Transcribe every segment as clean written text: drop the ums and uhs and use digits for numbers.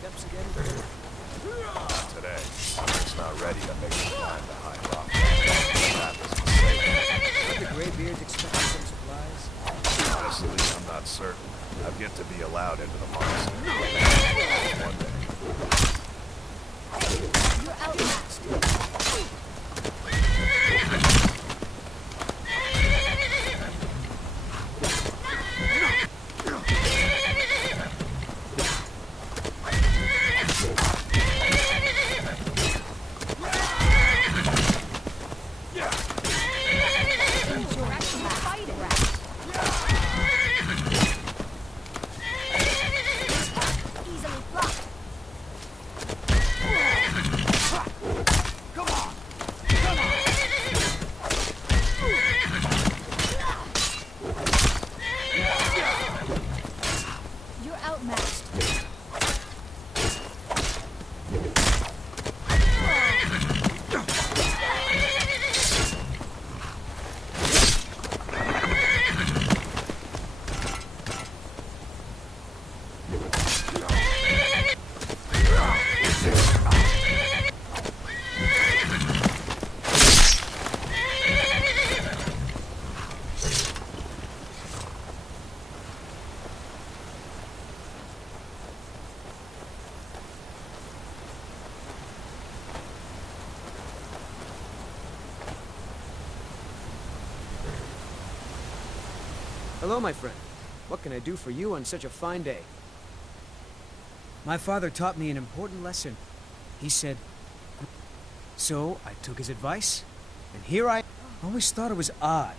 steps again? Not today. It's not ready to make it climb the high rock. That isn't safe. Aren't the Greybeards expecting some supplies? Honestly, I'm not certain. I've yet to be allowed into the monastery. One day. You're outmatched. Hello, my friend. What can I do for you on such a fine day? My father taught me an important lesson. He said... So, I took his advice, and here I always thought it was odd.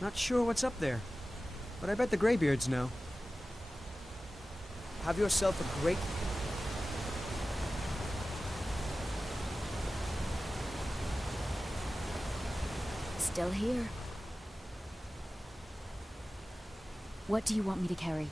Not sure what's up there, but I bet the Greybeards know. Have yourself a great... Still here. What do you want me to carry?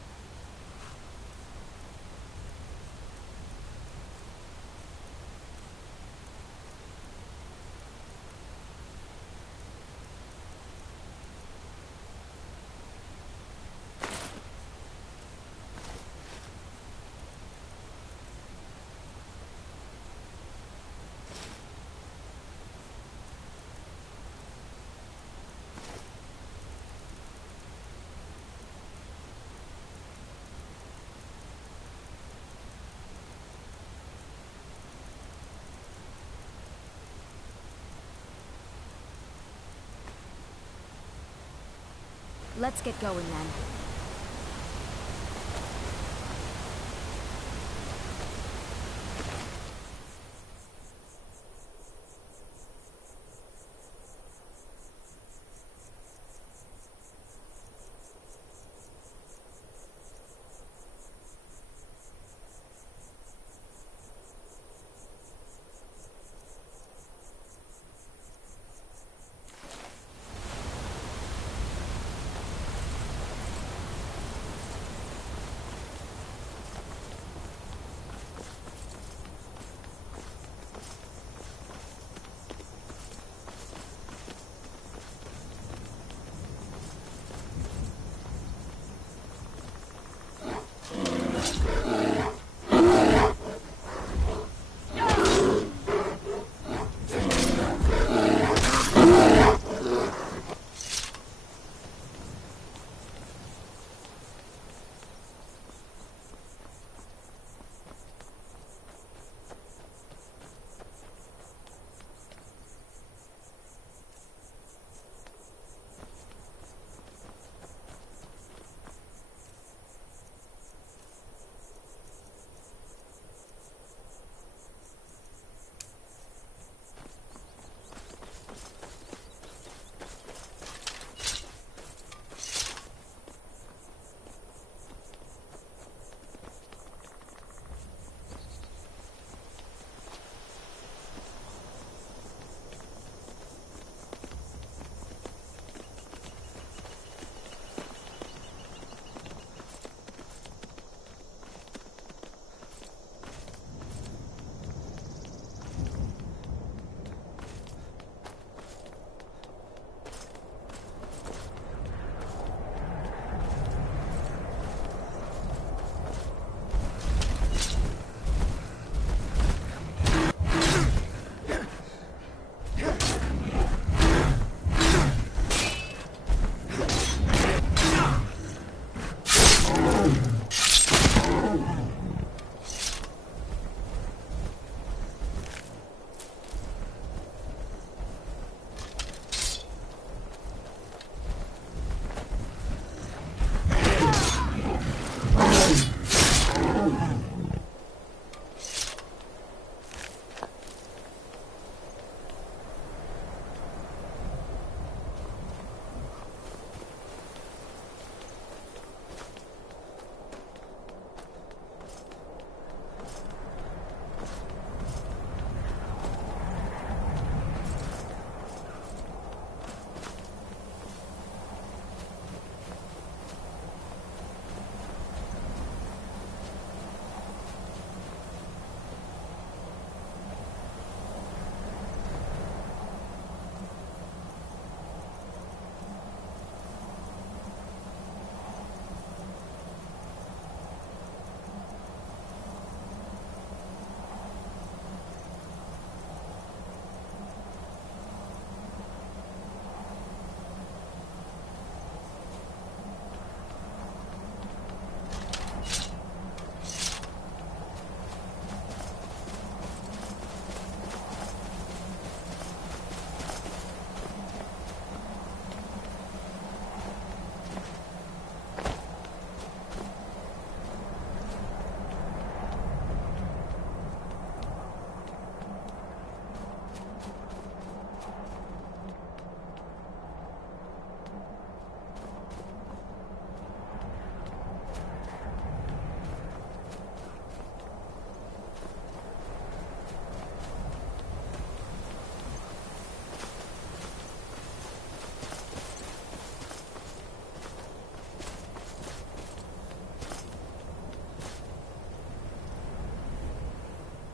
Let's get going then.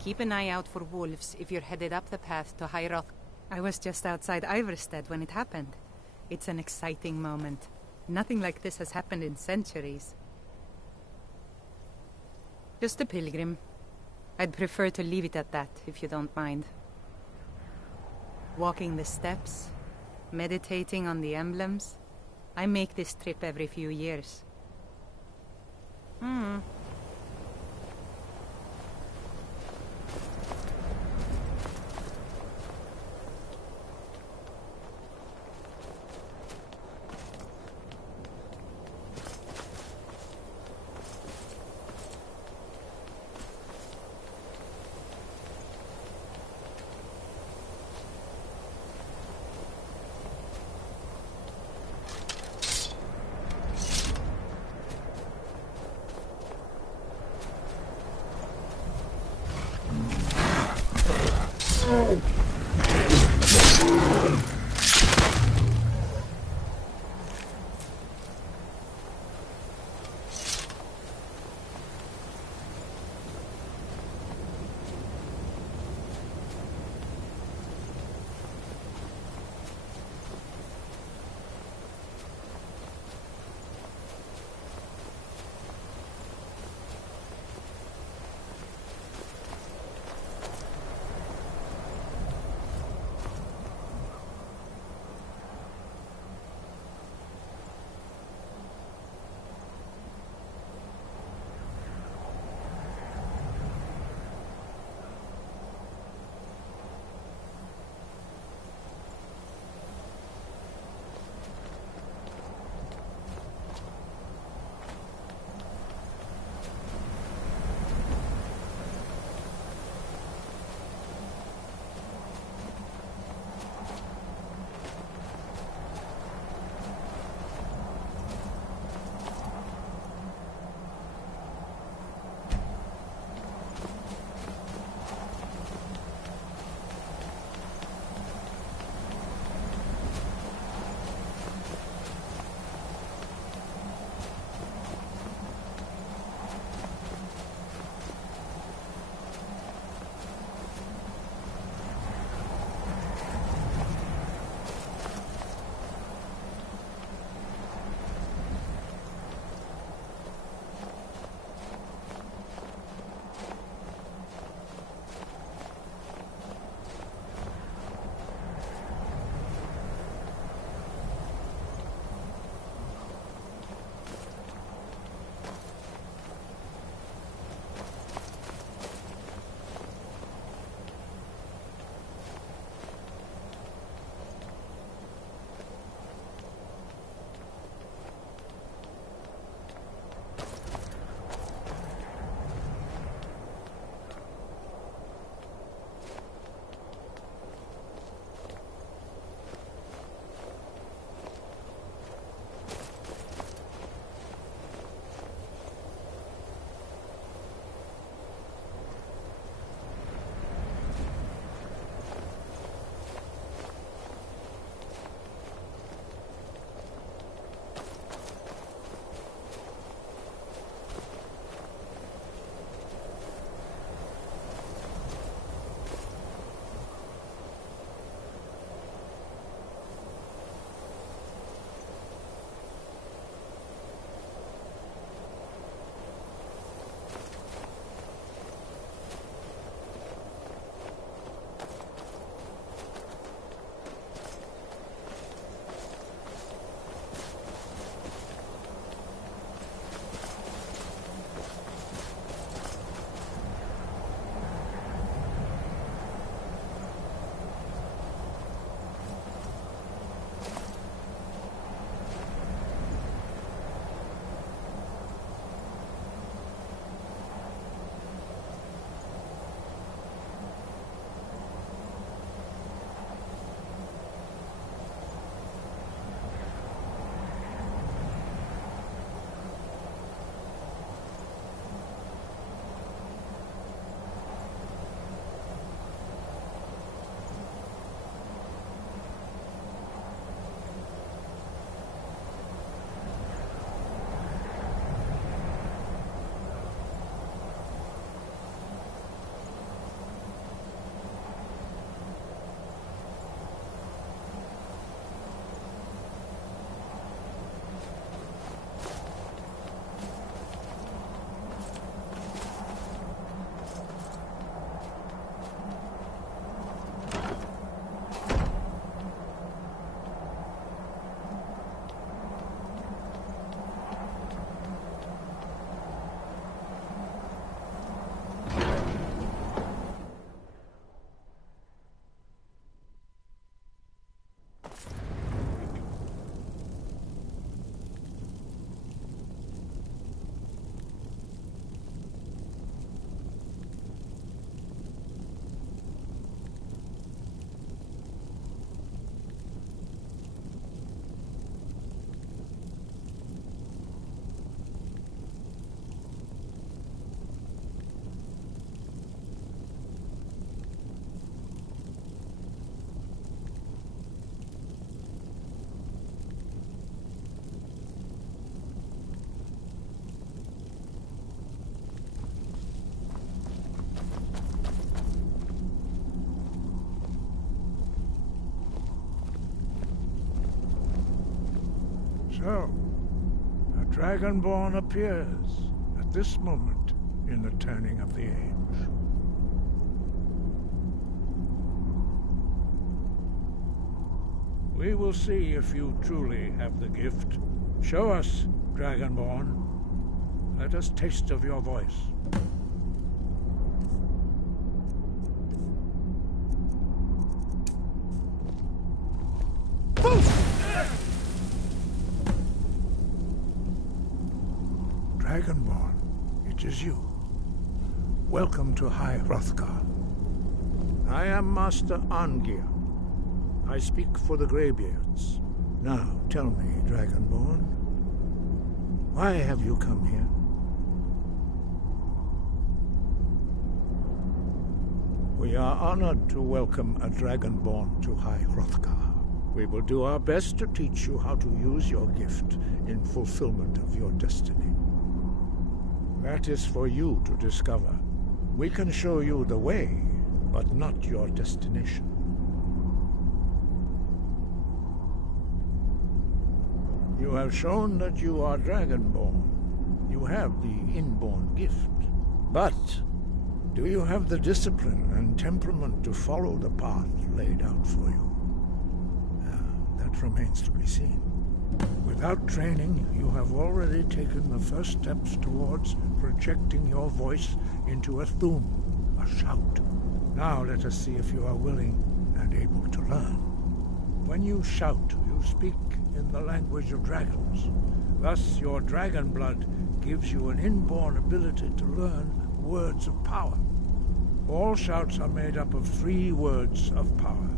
Keep an eye out for wolves if you're headed up the path to High Rock. I was just outside Iverstead when it happened. It's an exciting moment. Nothing like this has happened in centuries. Just a pilgrim. I'd prefer to leave it at that, if you don't mind. Walking the steps, meditating on the emblems. I make this trip every few years. So, a Dragonborn appears at this moment in the turning of the age. We will see if you truly have the gift. Show us, Dragonborn. Let us taste of your voice. Dragonborn, it is you. Welcome to High Hrothgar. I am Master Arngeir. I speak for the Greybeards. Now, tell me, Dragonborn, why have you come here? We are honored to welcome a Dragonborn to High Hrothgar. We will do our best to teach you how to use your gift in fulfillment of your destiny. That is for you to discover. We can show you the way, but not your destination. You have shown that you are Dragonborn. You have the inborn gift. But do you have the discipline and temperament to follow the path laid out for you? That remains to be seen. Without training, you have already taken the first steps towards projecting your voice into a thum, a shout. Now let us see if you are willing and able to learn. When you shout, you speak in the language of dragons. Thus, your dragon blood gives you an inborn ability to learn words of power. All shouts are made up of 3 words of power.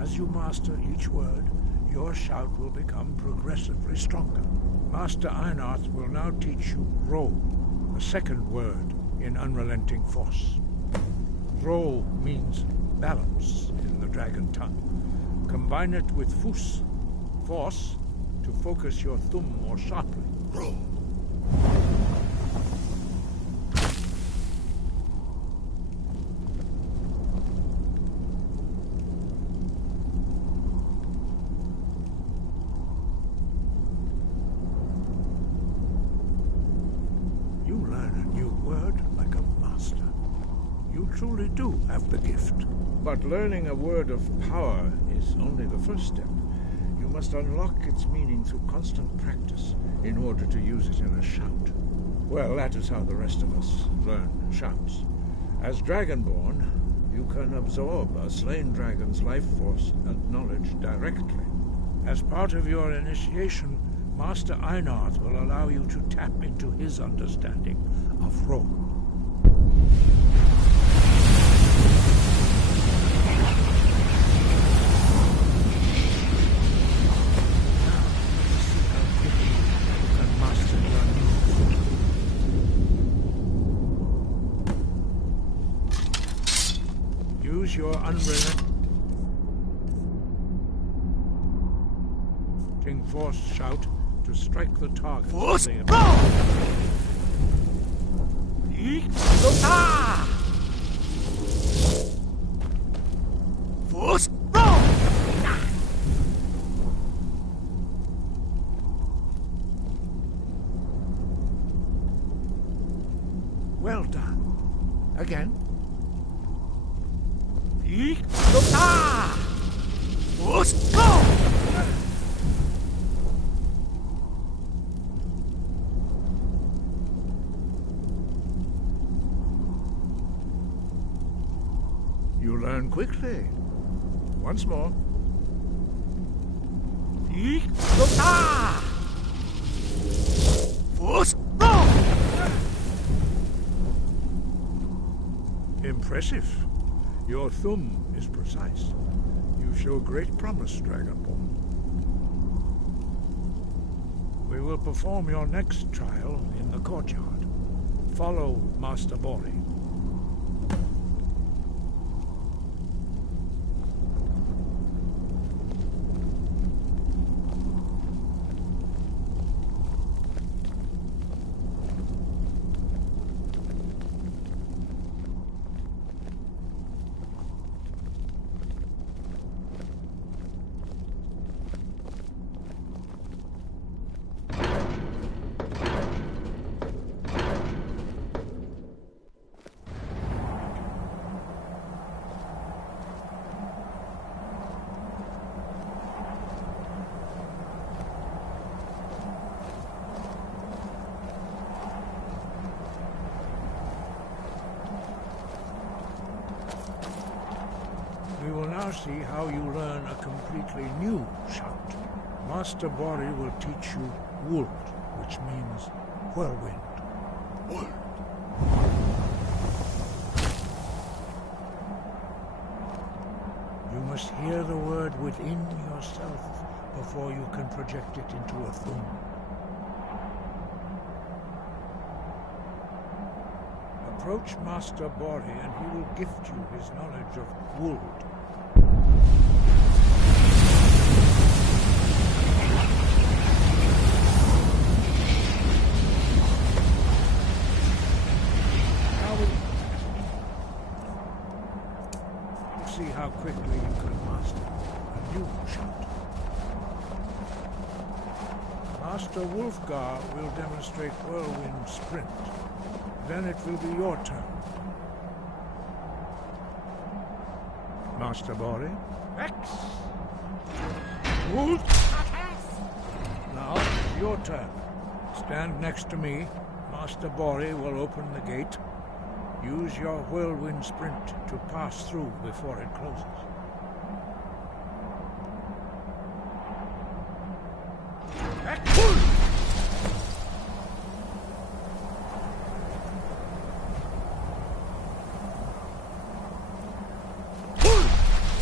As you master each word, your shout will become progressively stronger. Master Einarth will now teach you Ro, the second word in Unrelenting Force. Ro means balance in the dragon tongue. Combine it with Fus, force, to focus your thumb more sharply. Ro. You learn a new word like a master. You truly do have the gift. But learning a word of power is only the first step. You must unlock its meaning through constant practice in order to use it in a shout. Well, that is how the rest of us learn shouts. As Dragonborn, you can absorb a slain dragon's life force and knowledge directly. As part of your initiation, Master Einarth will allow you to tap into his understanding of Ro. Use your unrelenting force shout to strike the target. Force! Force! Well done. Again. You learn quickly. Once more. Impressive. Your thumb is precise. You show great promise, Dragonborn. We will perform your next trial in the courtyard. Follow Master Bori. now see how you learn a completely new shout. Master Bori will teach you Wuld, which means whirlwind. Wuld. You must hear the word within yourself before you can project it into a thum. Approach Master Bori and he will gift you his knowledge of Wuld. See how quickly you can master a new shout. Master Wulfgar will demonstrate whirlwind sprint. Then it will be your turn. Master Bori. X. Wulf. Now it's your turn. Stand next to me. Master Bori will open the gate. Use your whirlwind sprint to pass through before it closes.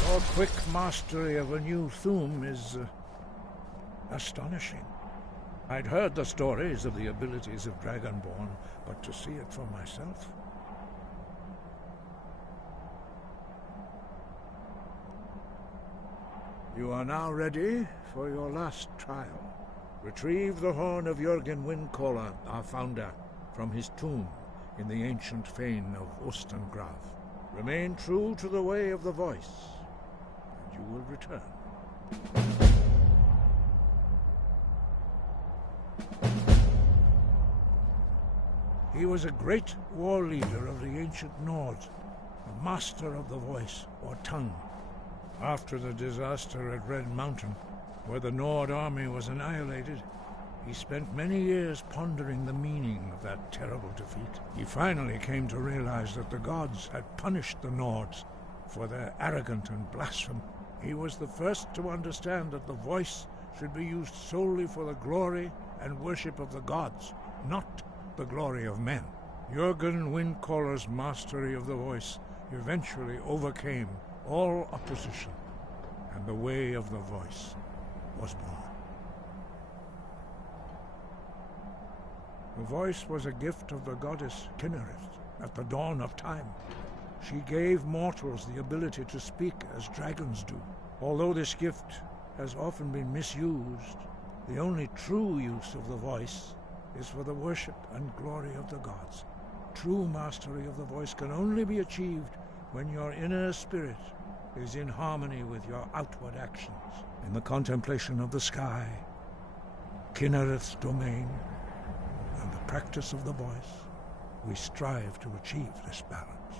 Your quick mastery of a new thum is astonishing. I'd heard the stories of the abilities of Dragonborn, but to see it for myself... You are now ready for your last trial. Retrieve the horn of Jürgen Windcaller, our founder, from his tomb in the ancient fane of Ostengrav. Remain true to the way of the voice, and you will return. He was a great war leader of the ancient Nords, a master of the voice, or tongue. After the disaster at Red Mountain, where the Nord army was annihilated, he spent many years pondering the meaning of that terrible defeat. He finally came to realize that the gods had punished the Nords for their arrogance and blasphemy. He was the first to understand that the voice should be used solely for the glory and worship of the gods, not the glory of men. Jürgen Windcaller's mastery of the voice eventually overcame all opposition, and the way of the voice was born. The voice was a gift of the goddess Kinnereth at the dawn of time. She gave mortals the ability to speak as dragons do. Although this gift has often been misused, the only true use of the voice is for the worship and glory of the gods. True mastery of the voice can only be achieved when your inner spirit is in harmony with your outward actions. In the contemplation of the sky, Kinnereth's domain, and the practice of the voice, we strive to achieve this balance.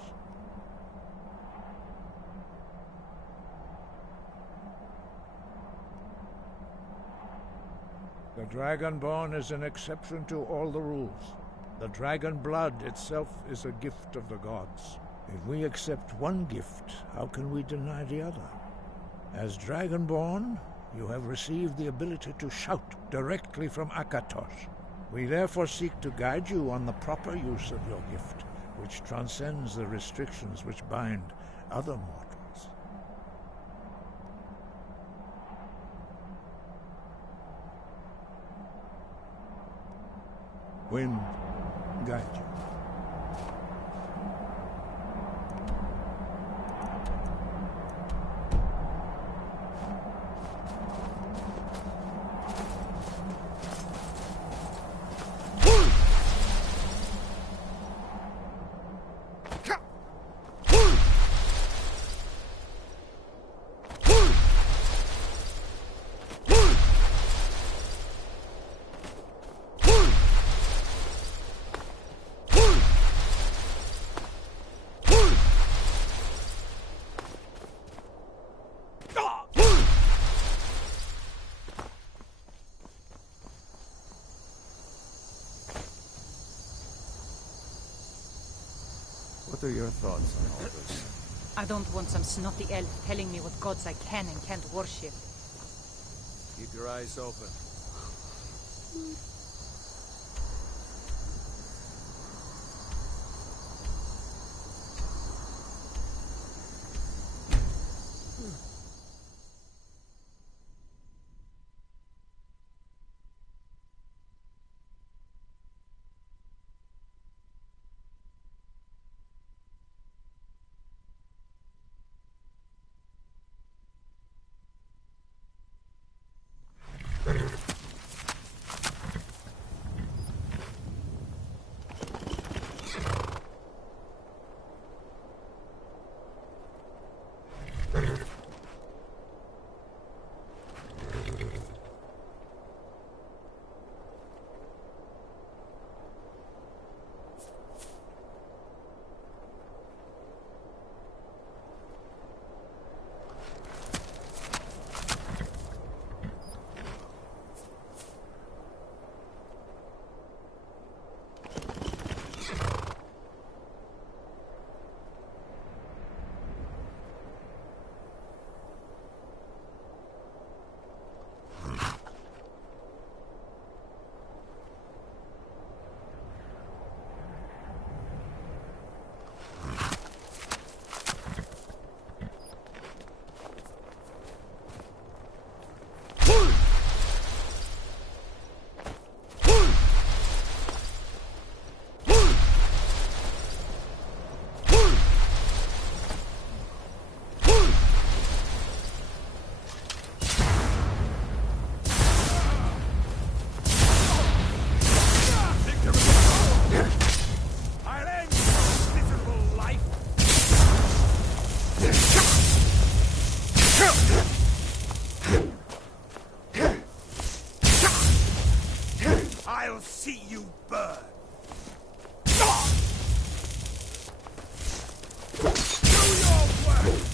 The Dragonborn is an exception to all the rules. The dragon blood itself is a gift of the gods. If we accept one gift, how can we deny the other? As Dragonborn, you have received the ability to shout directly from Akatosh. We therefore seek to guide you on the proper use of your gift, which transcends the restrictions which bind other mortals. Wind, guide you. What are your thoughts on all this? I don't want some snotty elf telling me what gods I can and can't worship. Keep your eyes open. I'll see you burn! Do your work!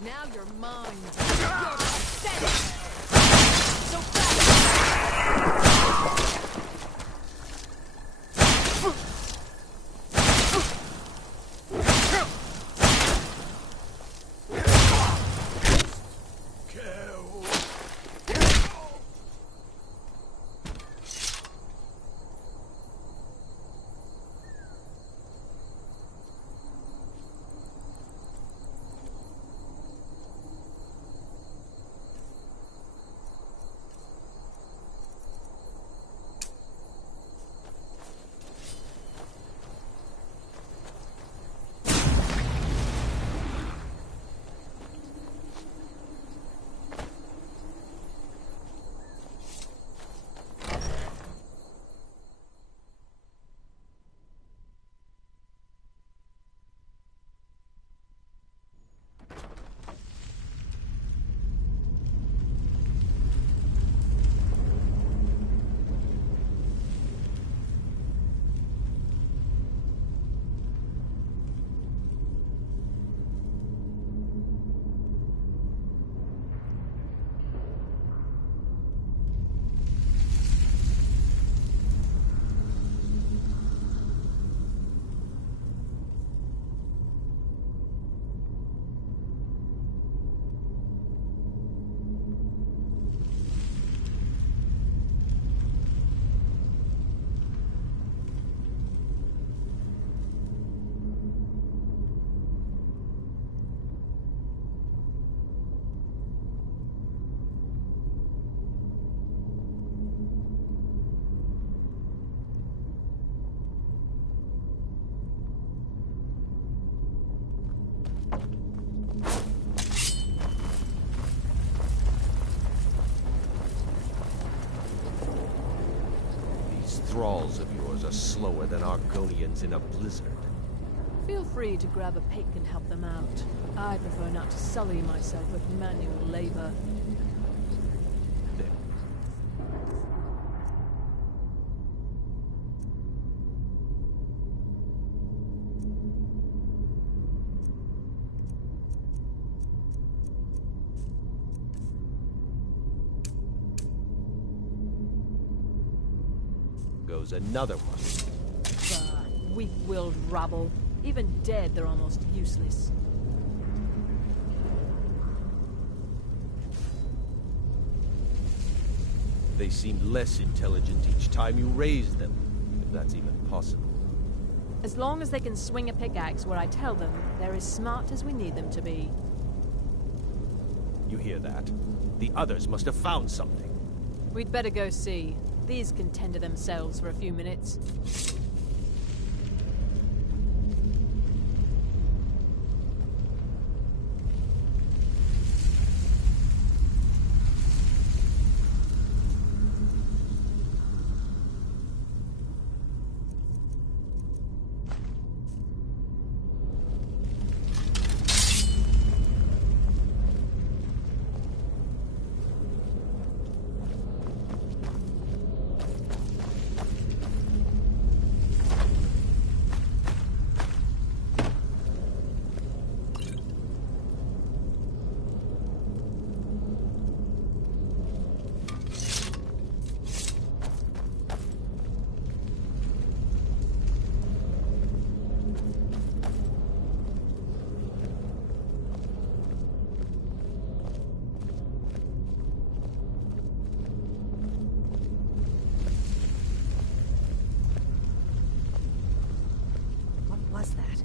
Now you're mine. You're pathetic. So fast. Thralls of yours are slower than Argonians in a blizzard. Feel free to grab a pick and help them out. I prefer not to sully myself with manual labor. Goes another one. Bah, weak-willed rabble. Even dead, they're almost useless. They seem less intelligent each time you raise them, if that's even possible. As long as they can swing a pickaxe where I tell them, they're as smart as we need them to be. You hear that? The others must have found something. We'd better go see. These can tend to themselves for a few minutes. Was that?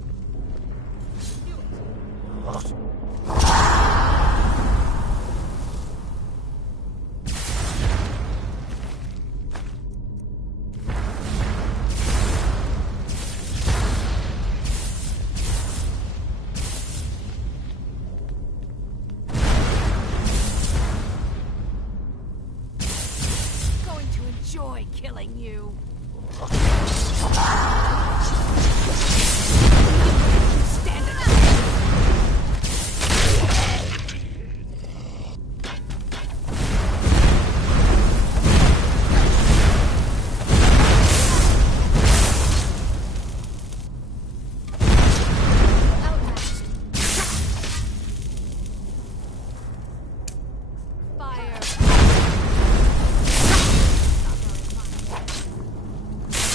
Going to enjoy killing you.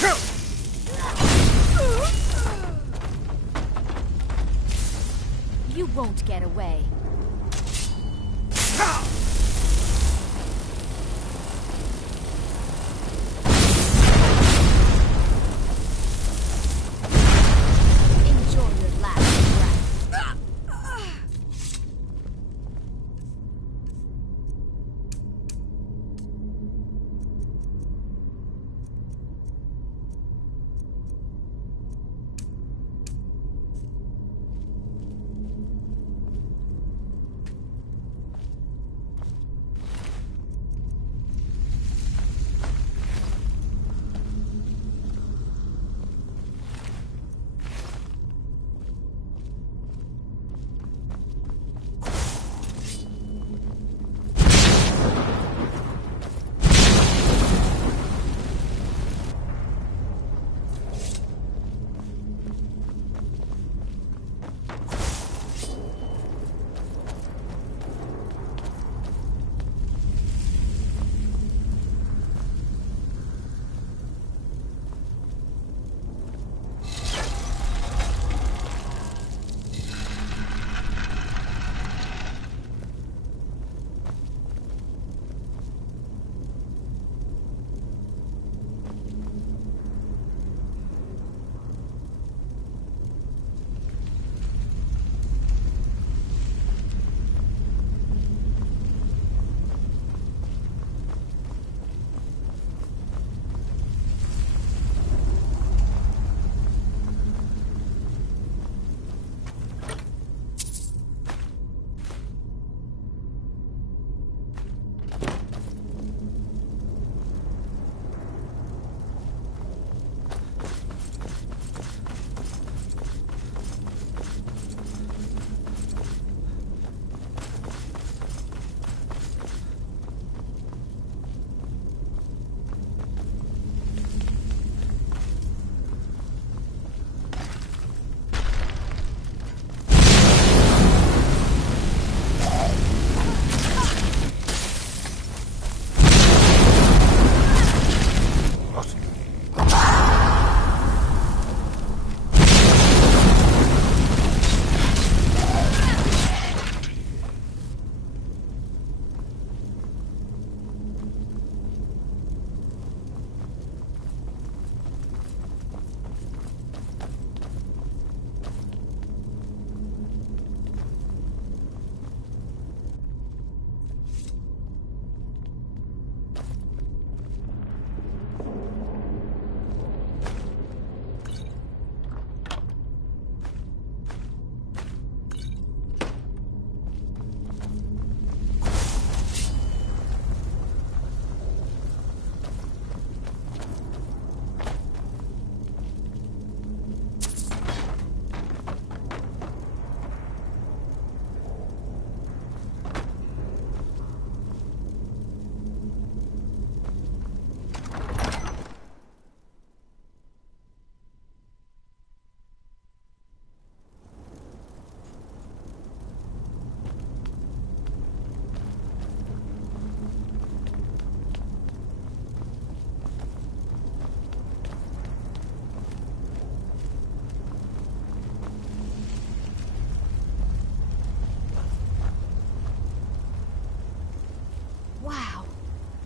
You won't get away. Enjoy your last breath.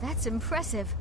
That's impressive.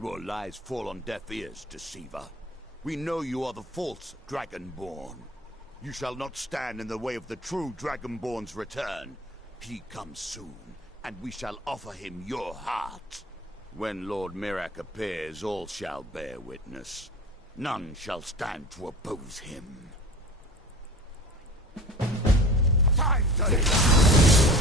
Your lies fall on deaf ears, deceiver. We know you are the false Dragonborn. You shall not stand in the way of the true Dragonborn's return. He comes soon, and we shall offer him your heart. When Lord Mirak appears, all shall bear witness. None shall stand to oppose him. Time to...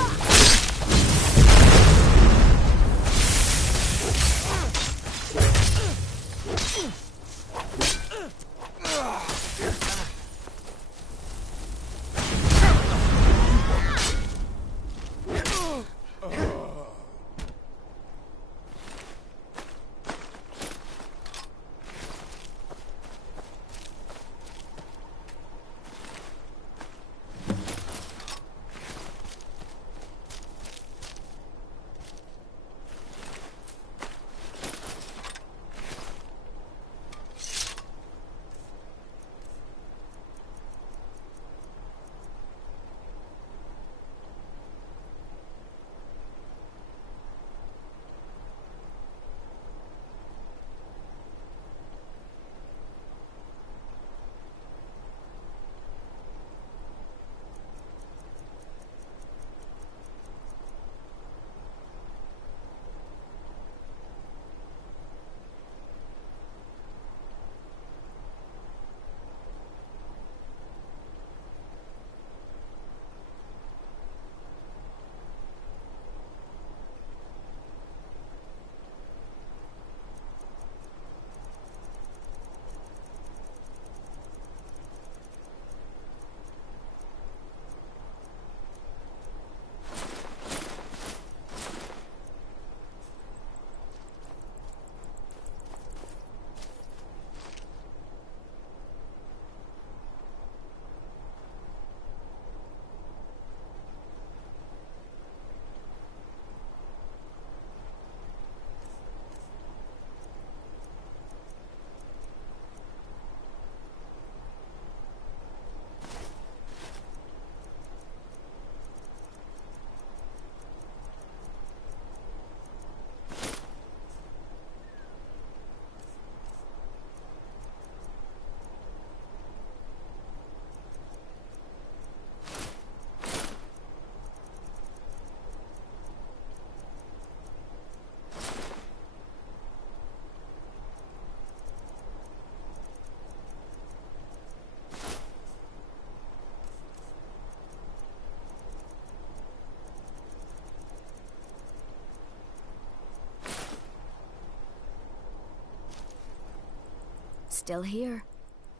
Still here.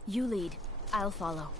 You lead. I'll follow.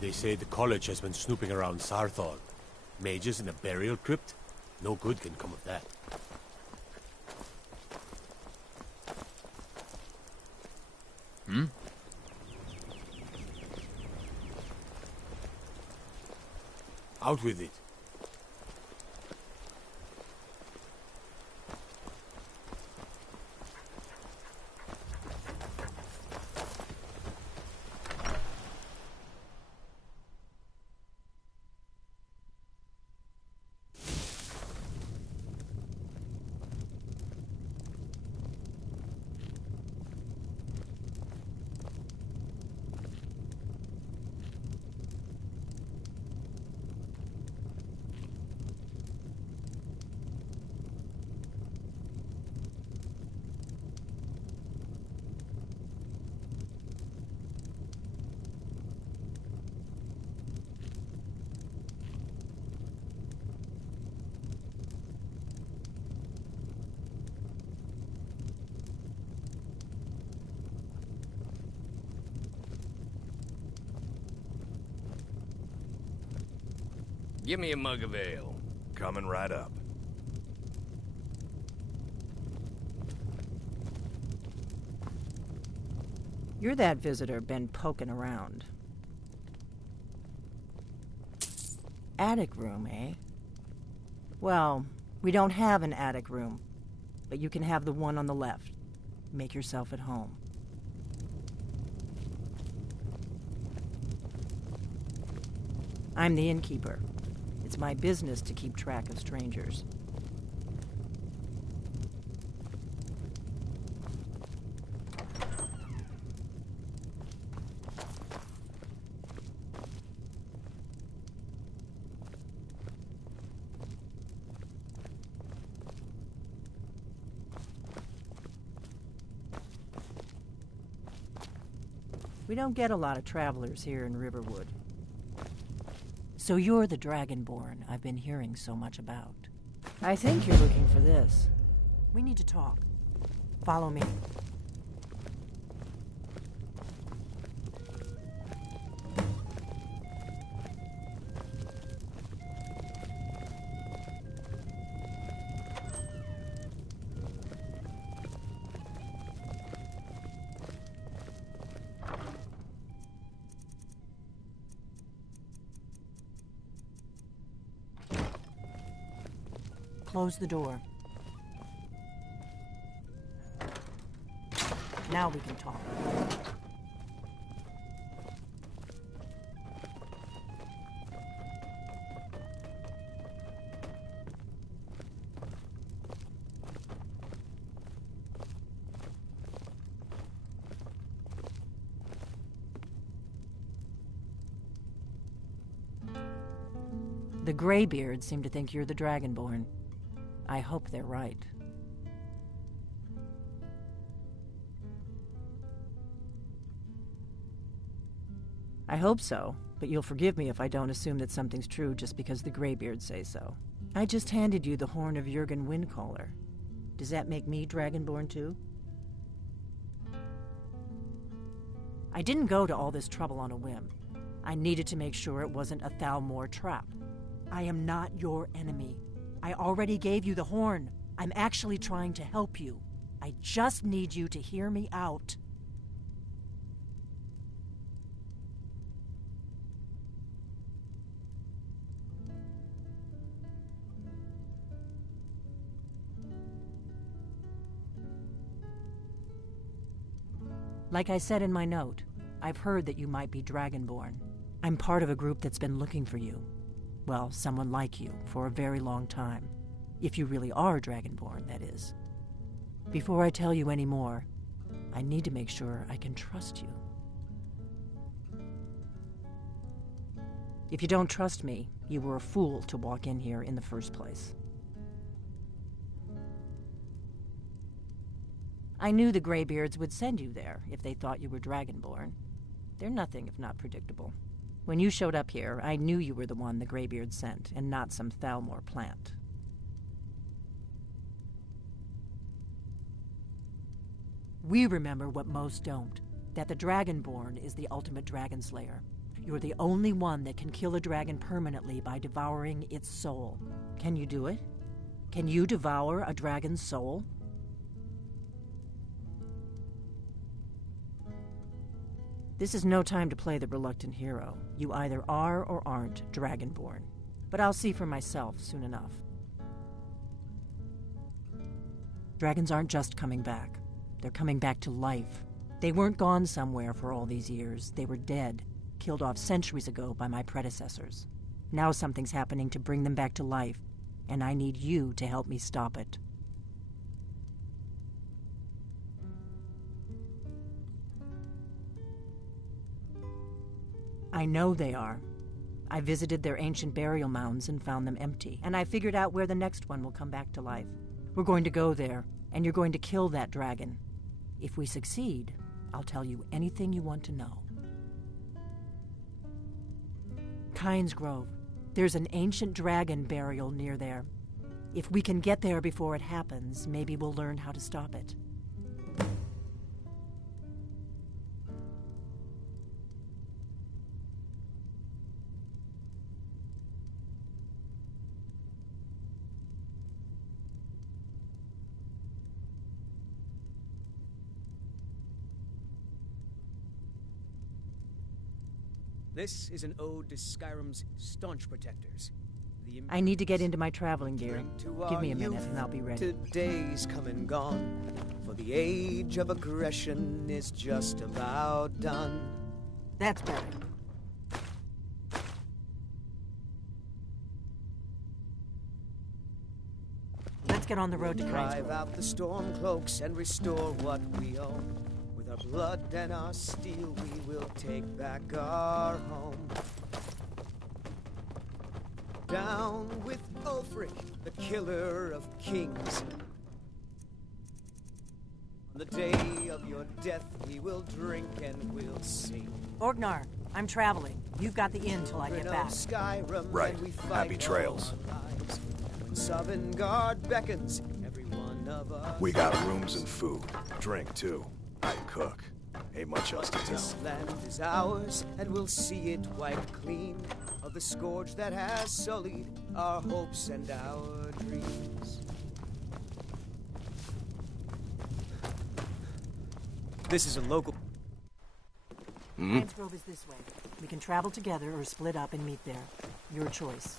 They say the college has been snooping around Sarthal. Mages in a burial crypt? No good can come of that. Hmm? Out with it. Give me a mug of ale. Coming right up. You're that visitor been poking around. Attic room, eh? Well, we don't have an attic room, but you can have the one on the left. Make yourself at home. I'm the innkeeper. It's my business to keep track of strangers. We don't get a lot of travelers here in Riverwood. So you're the Dragonborn I've been hearing so much about. I think you're looking for this. We need to talk. Follow me. Close the door. Now we can talk. The Greybeards seem to think you're the Dragonborn. I hope they're right. I hope so, but you'll forgive me if I don't assume that something's true just because the Greybeards say so. I just handed you the horn of Jurgen Windcaller. Does that make me Dragonborn too? I didn't go to all this trouble on a whim. I needed to make sure it wasn't a Thalmor trap. I am not your enemy. I already gave you the horn. I'm actually trying to help you. I just need you to hear me out. Like I said in my note, I've heard that you might be Dragonborn. I'm part of a group that's been looking for you. Well, someone like you, for a very long time. If you really are Dragonborn, that is. Before I tell you any more, I need to make sure I can trust you. If you don't trust me, you were a fool to walk in here in the first place. I knew the Greybeards would send you there if they thought you were Dragonborn. They're nothing if not predictable. When you showed up here, I knew you were the one the Greybeards sent, and not some Thalmor plant. We remember what most don't, that the Dragonborn is the ultimate dragon slayer. You're the only one that can kill a dragon permanently by devouring its soul. Can you do it? Can you devour a dragon's soul? This is no time to play the reluctant hero. You either are or aren't Dragonborn. But I'll see for myself soon enough. Dragons aren't just coming back. They're coming back to life. They weren't gone somewhere for all these years. They were dead, killed off centuries ago by my predecessors. Now something's happening to bring them back to life, and I need you to help me stop it. I know they are. I visited their ancient burial mounds and found them empty, and I figured out where the next one will come back to life. We're going to go there, and you're going to kill that dragon. If we succeed, I'll tell you anything you want to know. Kynes Grove. There's an ancient dragon burial near there. If we can get there before it happens, maybe we'll learn how to stop it. This is an ode to Skyrim's staunch protectors. I need to get into my traveling gear. Give me a minute youth, and I'll be ready. Today's come and gone, for the age of aggression is just about done. That's better. Let's get on the road to Kynes Drive Grove. out the storm cloaks and restore what we own. With our blood and our steel, we will take back our home. Down with Ulfric, the killer of kings. On the day of your death, we will drink and we'll sing. Orgnar, I'm traveling. You've got the inn till I get back. Skyrim, Right. and we Happy fight trails. all our lives. When Sovngarde beckons, every one of us. We got rooms and food. Drink, too. I cook. Ain't much else to This tell. land is ours, and we'll see it wiped clean of the scourge that has sullied our hopes and our dreams. This is a local. Kynes Grove is this way. We can travel together or split up and meet there. Your choice.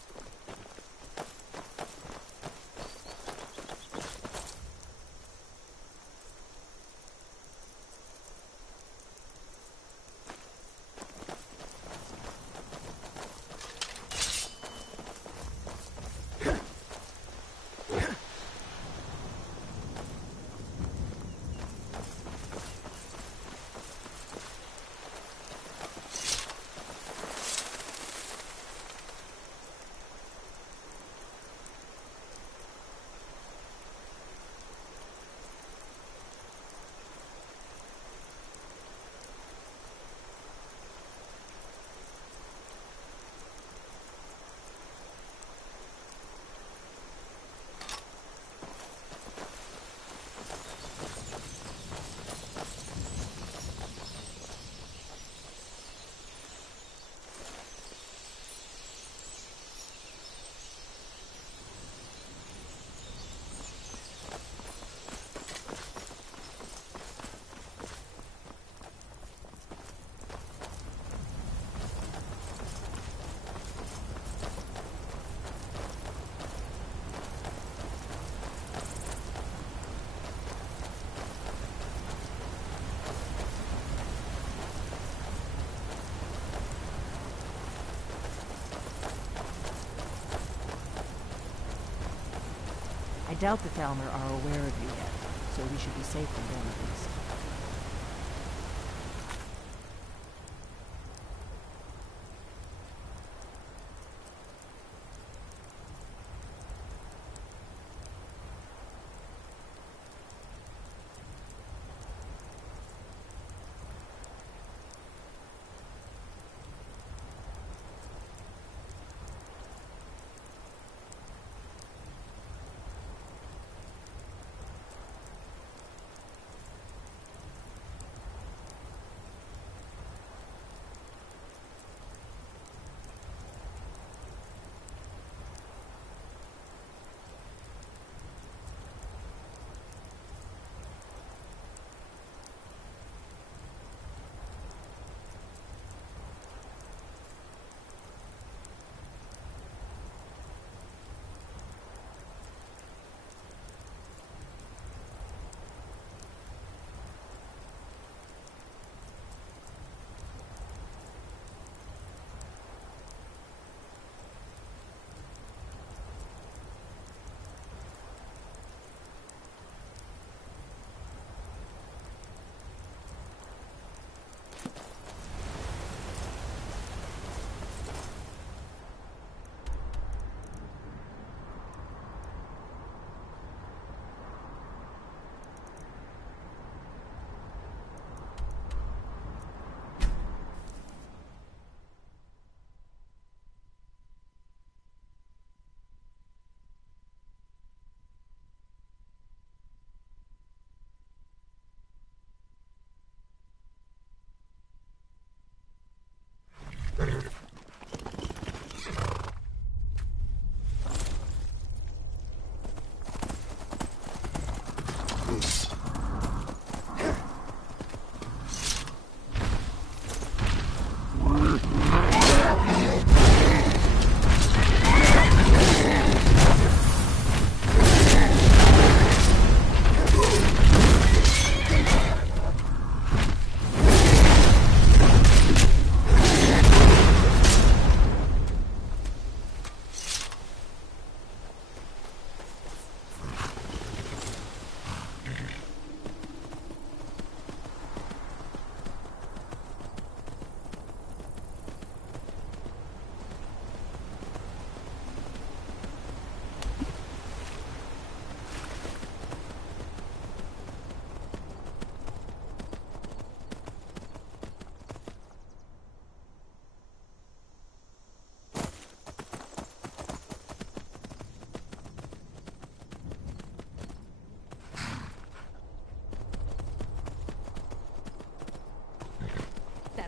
I doubt the Thalmor are aware of you yet, so we should be safe from them at least.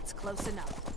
That's close enough.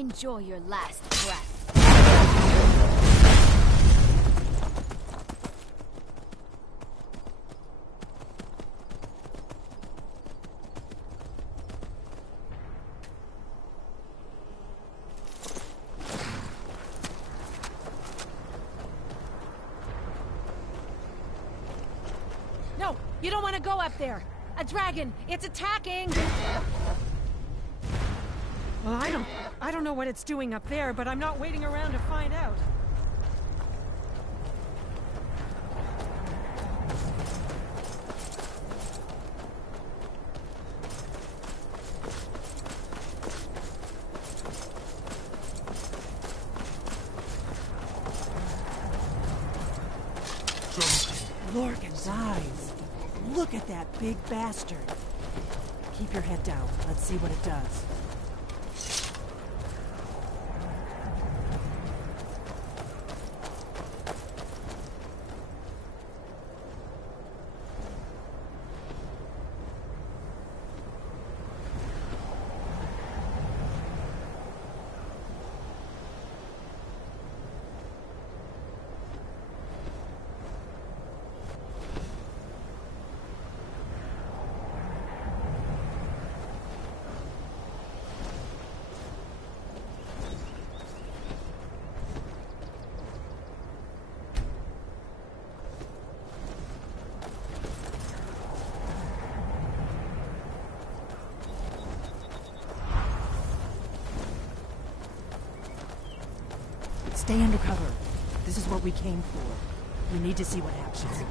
Enjoy your last breath. No, you don't want to go up there. A dragon, it's attacking! Well, I don't know what it's doing up there, but I'm not waiting around to find out. Lorcan's eyes. Look at that big bastard. Keep your head down. Let's see what it does. Stay undercover. This is what we came for. We need to see what happens.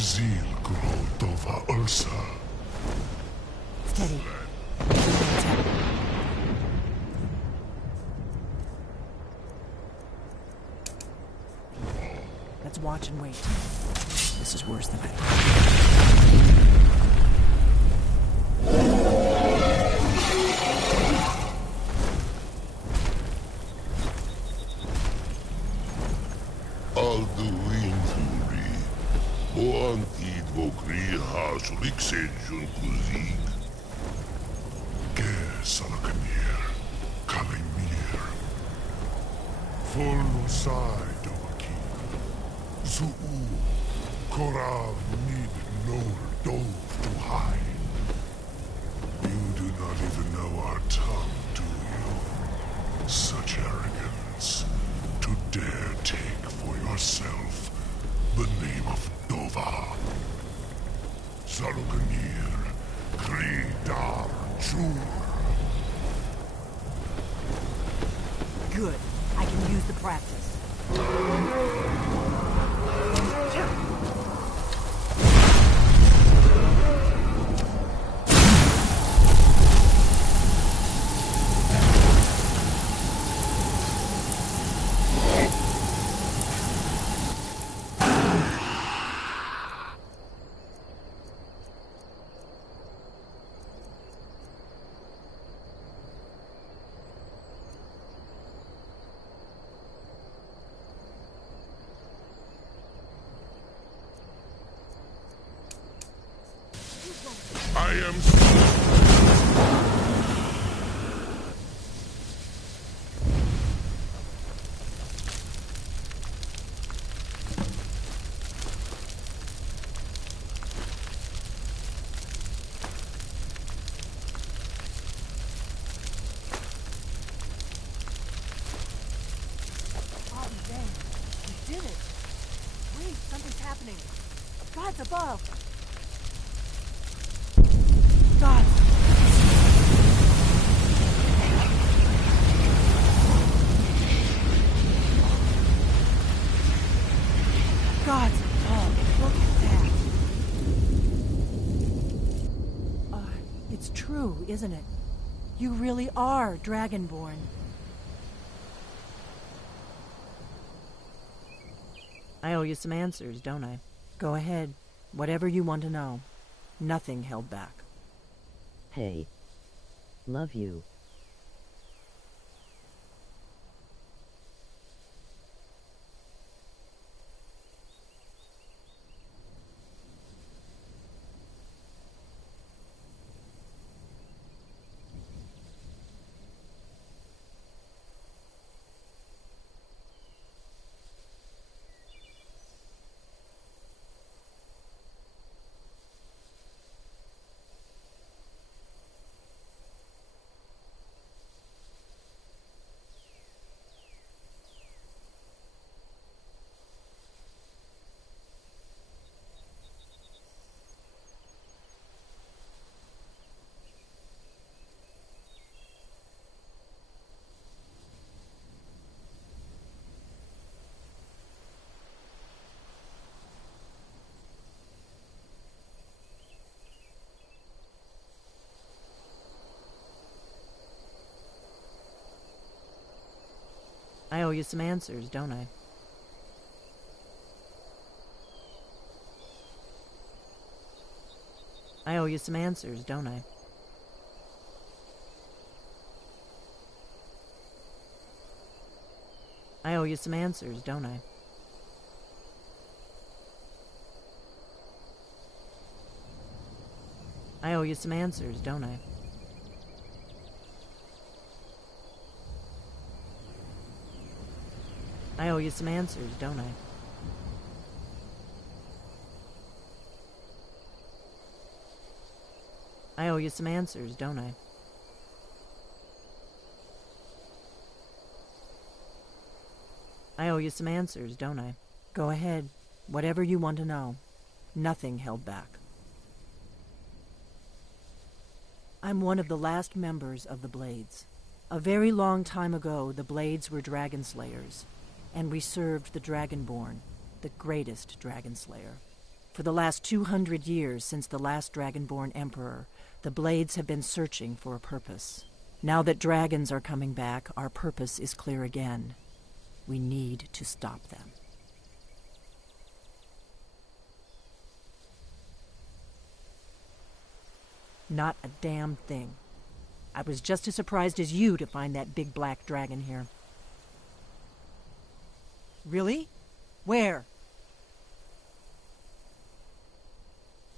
Zil Grodova Ursa. Steady. Let's watch and wait. This is worse than I thought. Alduinfuri, Boantid Vokri Hasuliksenjun Kuzik. Ger Salakamir, Kalimir. Folusai Dovaki. Zuu, Korav Mid Nor Dove to high. You do not even know our tongue, do you? Such arrogance. To dare take for yourself the name of Dova. Saluganir, Kridar Jur. Good. I can use the practice. I am... You did it! Wait, something's happening. God's above! God! God's above! Look at that! It's true, isn't it? You really are Dragonborn. I owe you some answers, don't I? Go ahead. Whatever you want to know. Nothing held back. Hey. Love you. you some answers, don't I? I owe you some answers, don't I? I owe you some answers, don't I? I owe you some answers, don't I? I owe you some answers, don't I? I owe you some answers, don't I? I owe you some answers, don't I? Go ahead. Whatever you want to know. Nothing held back. I'm one of the last members of the Blades. A very long time ago, the Blades were dragon slayers, and we served the Dragonborn, the greatest dragon slayer. For the last 200 years since the last Dragonborn Emperor, the Blades have been searching for a purpose. Now that dragons are coming back, our purpose is clear again. We need to stop them. Not a damn thing. I was just as surprised as you to find that big black dragon here. Really? Where?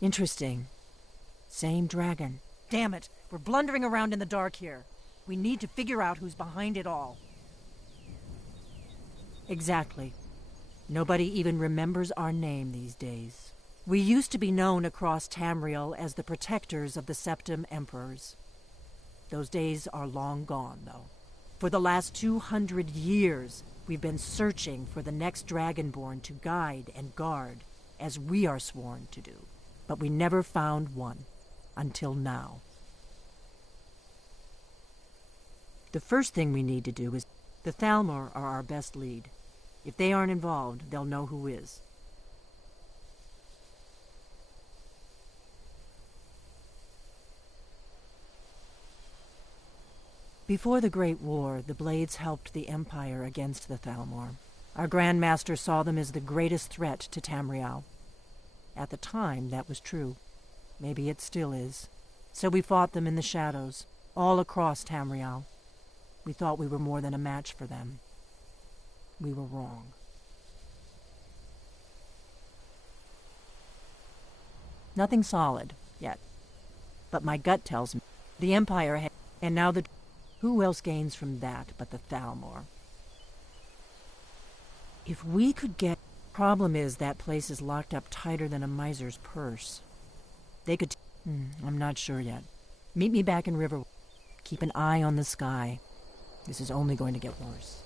Interesting. Same dragon. Damn it, we're blundering around in the dark here. We need to figure out who's behind it all. Exactly. Nobody even remembers our name these days. We used to be known across Tamriel as the protectors of the Septim Emperors. Those days are long gone, though. For the last 200 years, we've been searching for the next Dragonborn to guide and guard, as we are sworn to do. But we never found one, until now. The first thing we need to do is... The Thalmor are our best lead. If they aren't involved, they'll know who is. Before the Great War, the Blades helped the Empire against the Thalmor. Our Grand Master saw them as the greatest threat to Tamriel. At the time, that was true. Maybe it still is. So we fought them in the shadows, all across Tamriel. We thought we were more than a match for them. We were wrong. Nothing solid, yet. But my gut tells me the Empire had... And now the... Who else gains from that but the Thalmor? If we could get... Problem is that place is locked up tighter than a miser's purse. They could... I'm not sure yet. Meet me back in River. Keep an eye on the sky. This is only going to get worse.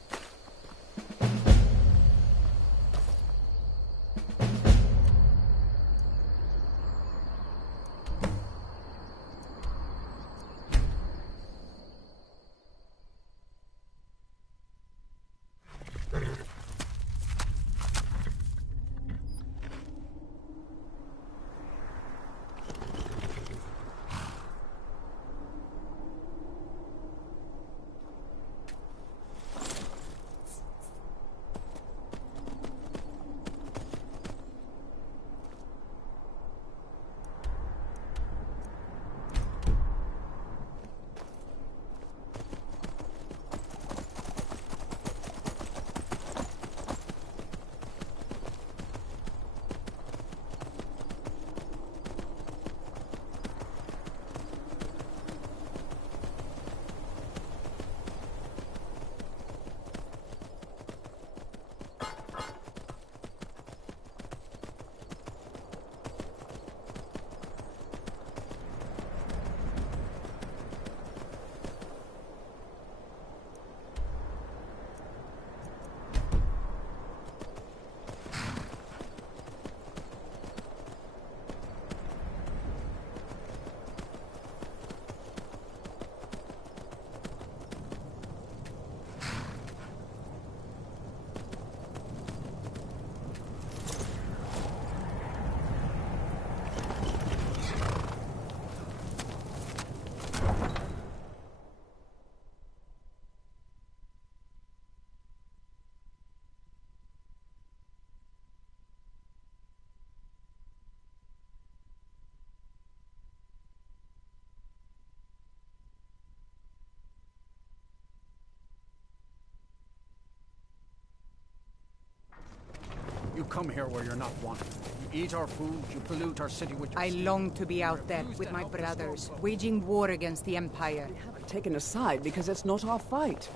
come here where you're not wanted. You eat our food, you pollute our city with your I steam. long to be out there with my brothers, waging war against the Empire. We haven't taken a side because it's not our fight.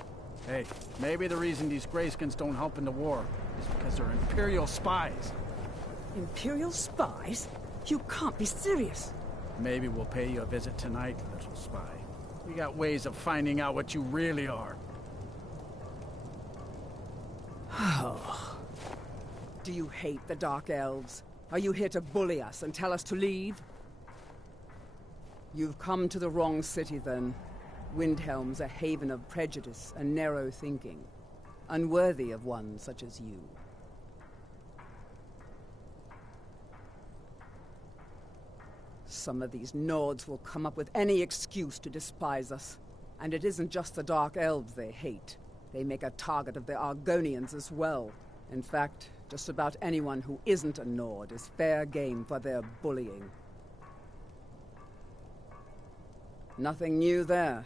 Hey, maybe the reason these Greyskins don't help in the war is because they're Imperial spies. Imperial spies? You can't be serious. Maybe we'll pay you a visit tonight, little spy. We got ways of finding out what you really are. Do you hate the Dark Elves? Are you here to bully us and tell us to leave? You've come to the wrong city, then. Windhelm's a haven of prejudice and narrow thinking, unworthy of one such as you. Some of these Nords will come up with any excuse to despise us. And it isn't just the Dark Elves they hate. They make a target of the Argonians as well. In fact, just about anyone who isn't a Nord is fair game for their bullying. Nothing new there.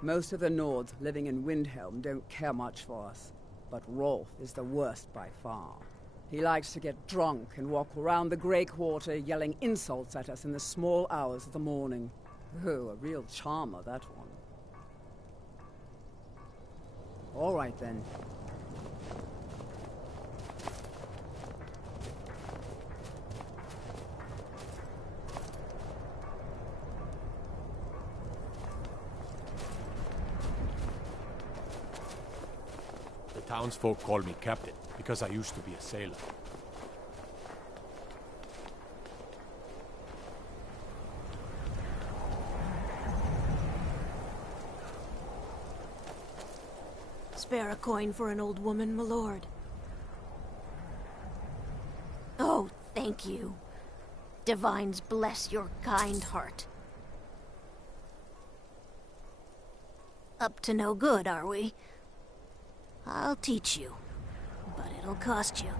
Most of the Nords living in Windhelm don't care much for us. But Rolf is the worst by far. He likes to get drunk and walk around the Grey Quarter yelling insults at us in the small hours of the morning. Oh, a real charmer, that one. All right, then. The townsfolk call me captain because I used to be a sailor. Spare a coin for an old woman, my lord. Oh, thank you. Divines bless your kind heart. Up to no good, are we? I'll teach you, but it'll cost you.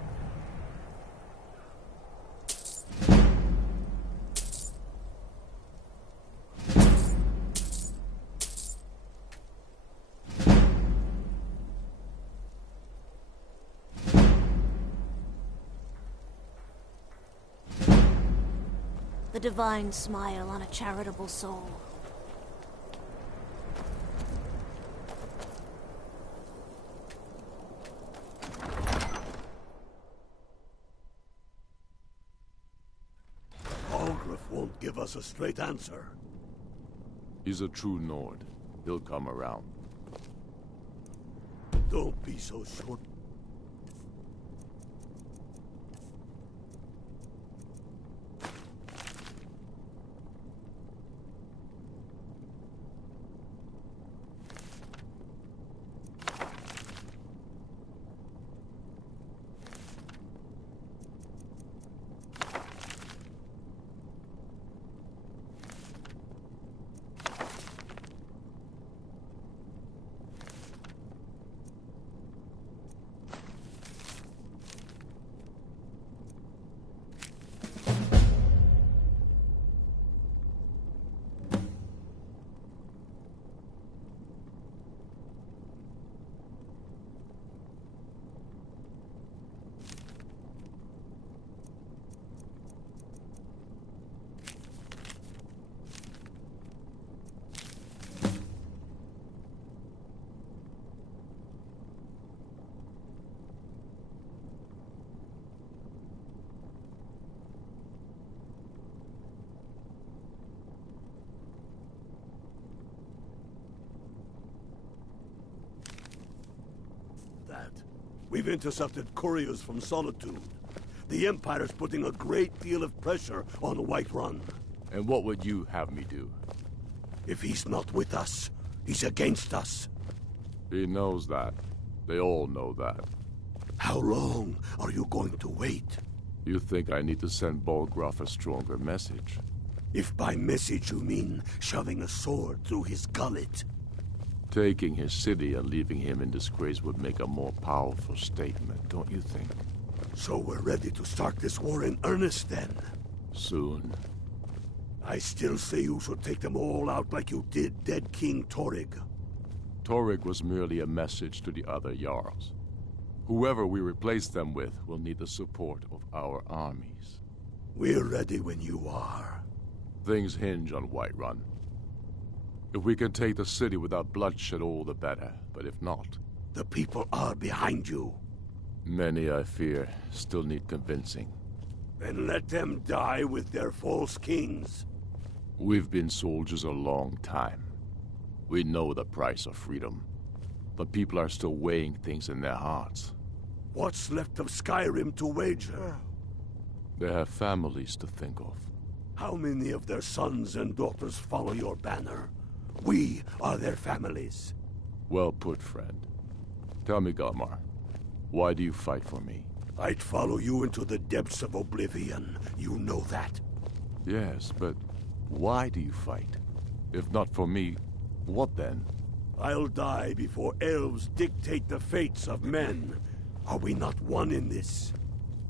The divine smile on a charitable soul. Won't give us a straight answer. He's a true Nord. He'll come around. Don't be so short. We've intercepted couriers from Solitude. The Empire's putting a great deal of pressure on Whiterun. And what would you have me do? If he's not with us, he's against us. He knows that. They all know that. How long are you going to wait? You think I need to send Bolgraf a stronger message? If by message you mean shoving a sword through his gullet. Taking his city and leaving him in disgrace would make a more powerful statement, don't you think? So we're ready to start this war in earnest, then? Soon. I still say you should take them all out like you did dead King Torrig. Torrig was merely a message to the other Jarls. Whoever we replace them with will need the support of our armies. We're ready when you are. Things hinge on Whiterun. If we can take the city without bloodshed, all the better. But if not... The people are behind you. Many, I fear, still need convincing. Then let them die with their false kings. We've been soldiers a long time. We know the price of freedom. But people are still weighing things in their hearts. What's left of Skyrim to wager? They have families to think of. How many of their sons and daughters follow your banner? We are their families. Well put, friend. Tell me, Galmar, why do you fight for me? I'd follow you into the depths of oblivion. You know that. Yes, but why do you fight? If not for me, what then? I'll die before elves dictate the fates of men. Are we not one in this?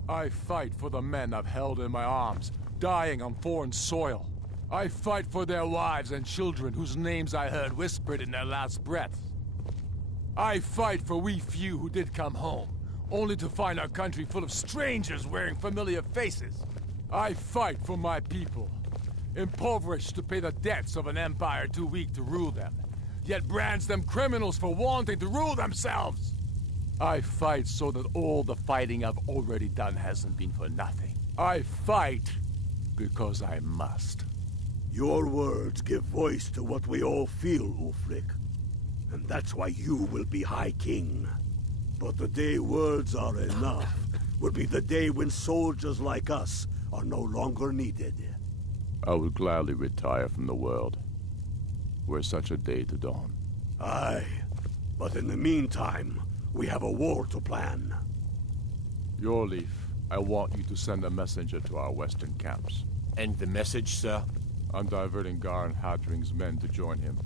I fight for the men I've held in my arms, dying on foreign soil. I fight for their wives and children whose names I heard whispered in their last breaths. I fight for we few who did come home, only to find our country full of strangers wearing familiar faces. I fight for my people, impoverished to pay the debts of an empire too weak to rule them, yet brands them criminals for wanting to rule themselves. I fight so that all the fighting I've already done hasn't been for nothing. I fight because I must. Your words give voice to what we all feel, Ulfric. And that's why you will be High King. But the day words are enough will be the day when soldiers like us are no longer needed. I would gladly retire from the world, were such a day to dawn. Aye, but in the meantime, we have a war to plan. Yorleaf, I want you to send a messenger to our western camps. And the message, sir? I'm diverting Garn Hadring's men to join him.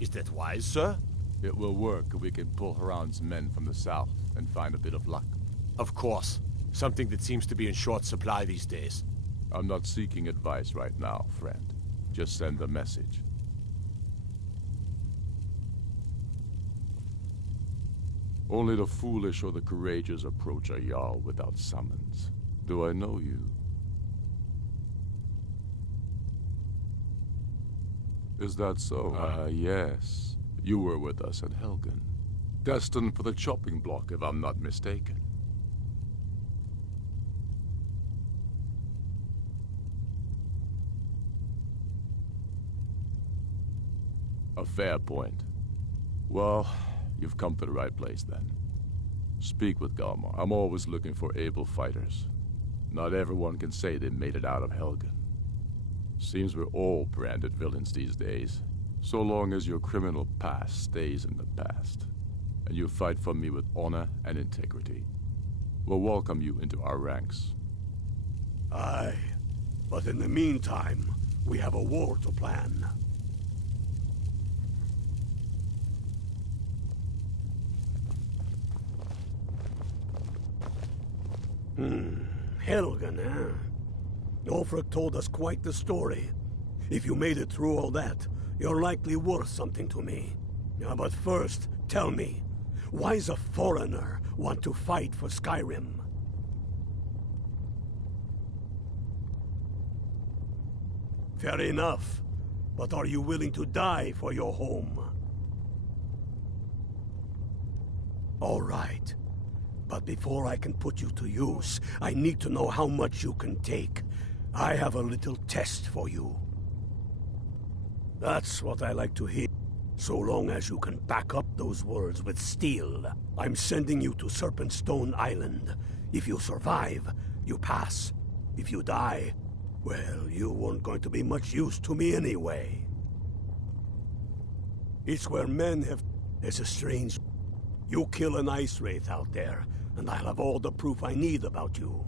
Is that wise, sir? It will work if we can pull Haran's men from the south and find a bit of luck. Of course. Something that seems to be in short supply these days. I'm not seeking advice right now, friend. Just send a message. Only the foolish or the courageous approach a Jarl without summons. Do I know you? Is that so? Yes. You were with us at Helgen. Destined for the chopping block, if I'm not mistaken. A fair point. Well, you've come to the right place then. Speak with Galmar. I'm always looking for able fighters. Not everyone can say they made it out of Helgen. Seems we're all branded villains these days. So long as your criminal past stays in the past, and you fight for me with honor and integrity, we'll welcome you into our ranks. Aye, but in the meantime, we have a war to plan. Helgen, huh? Ulfric told us quite the story. If you made it through all that, you're likely worth something to me. Now, but first, tell me, why does a foreigner want to fight for Skyrim? Fair enough, but are you willing to die for your home? All right, but before I can put you to use, I need to know how much you can take. I have a little test for you. That's what I like to hear. So long as you can back up those words with steel. I'm sending you to Serpentstone Island. If you survive, you pass. If you die, well, you weren't going to be much use to me anyway. It's where men have... There's a strange... You kill an ice wraith out there, and I'll have all the proof I need about you.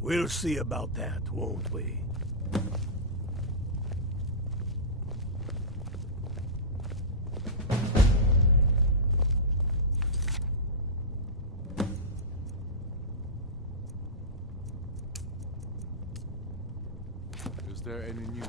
We'll see about that, won't we? Is there any news?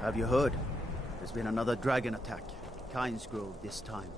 Have you heard? There's been another dragon attack. Kyne's Grove this time.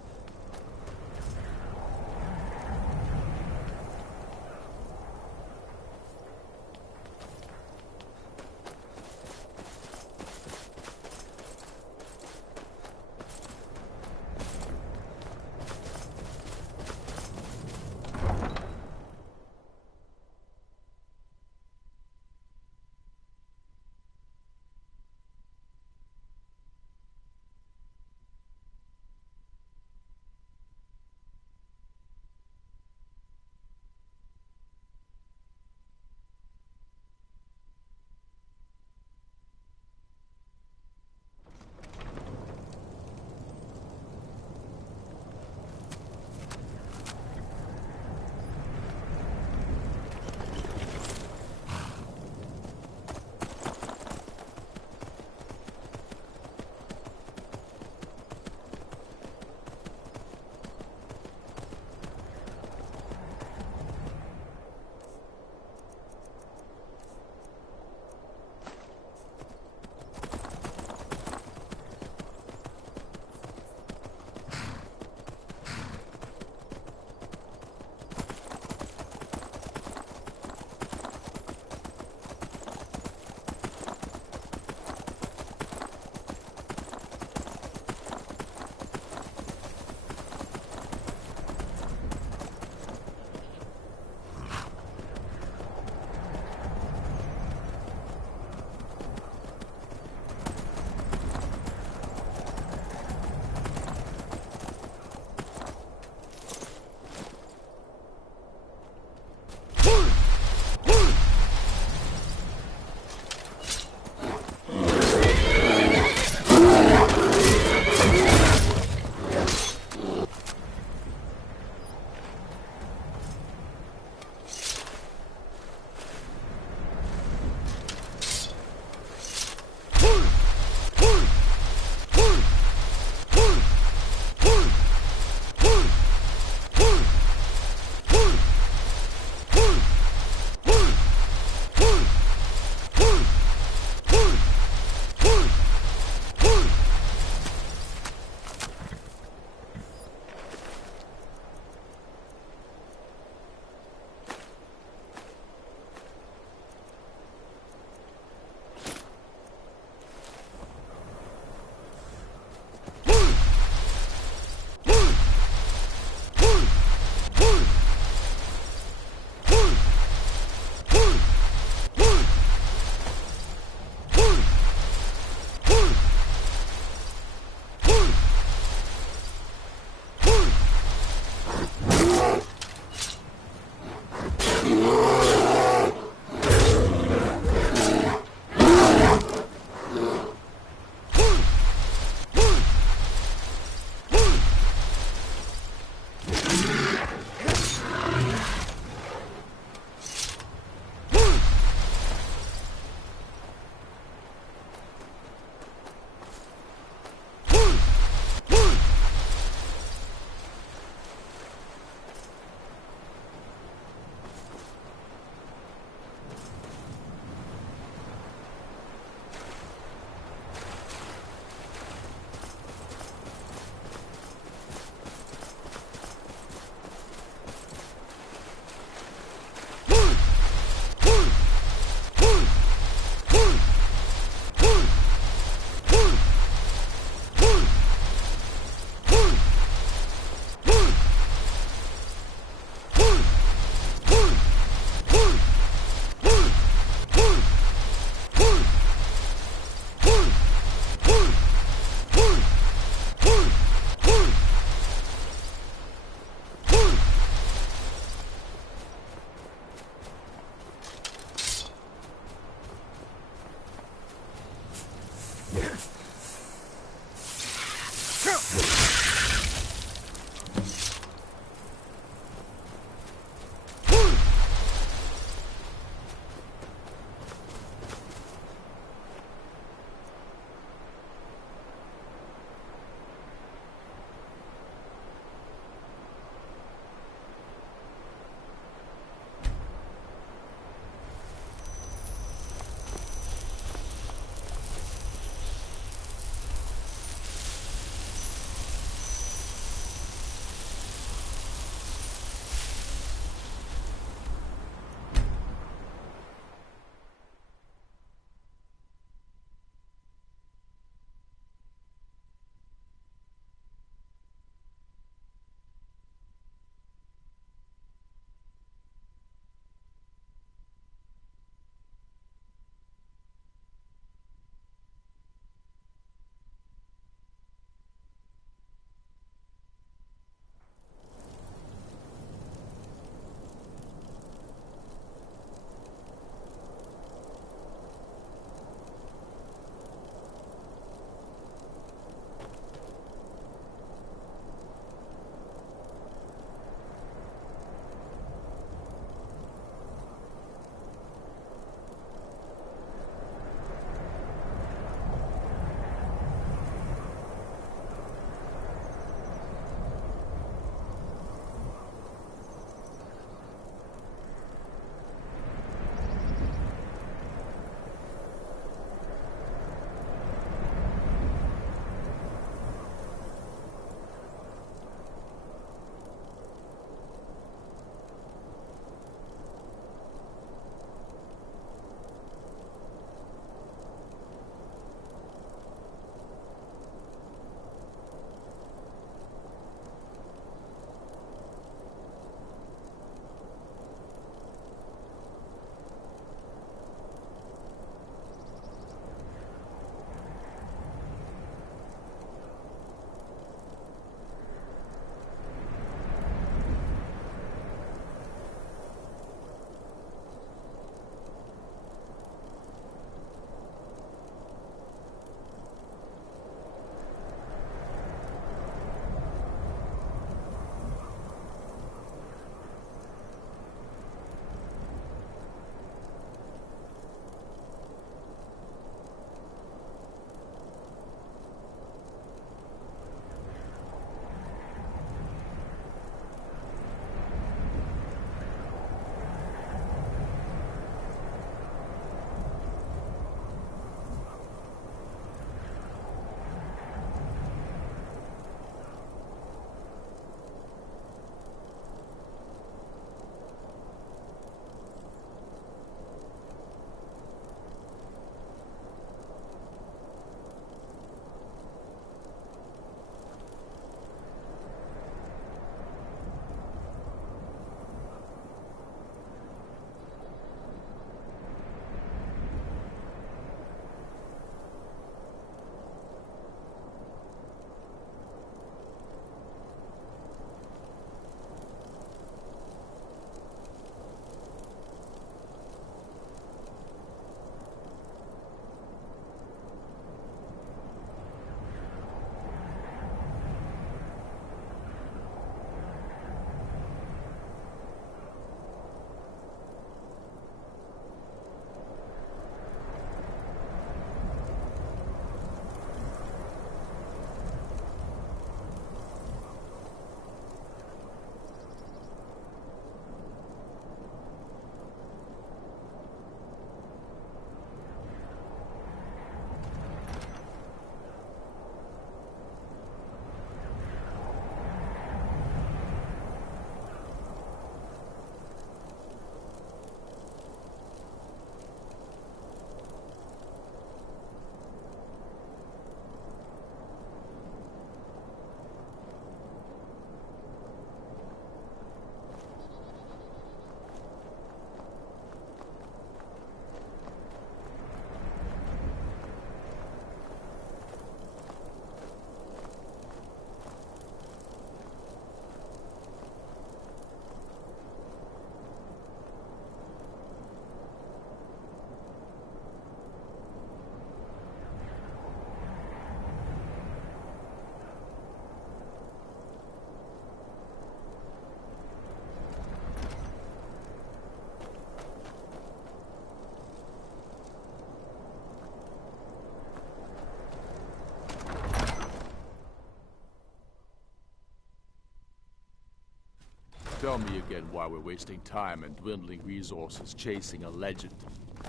Tell me again why we're wasting time and dwindling resources chasing a legend.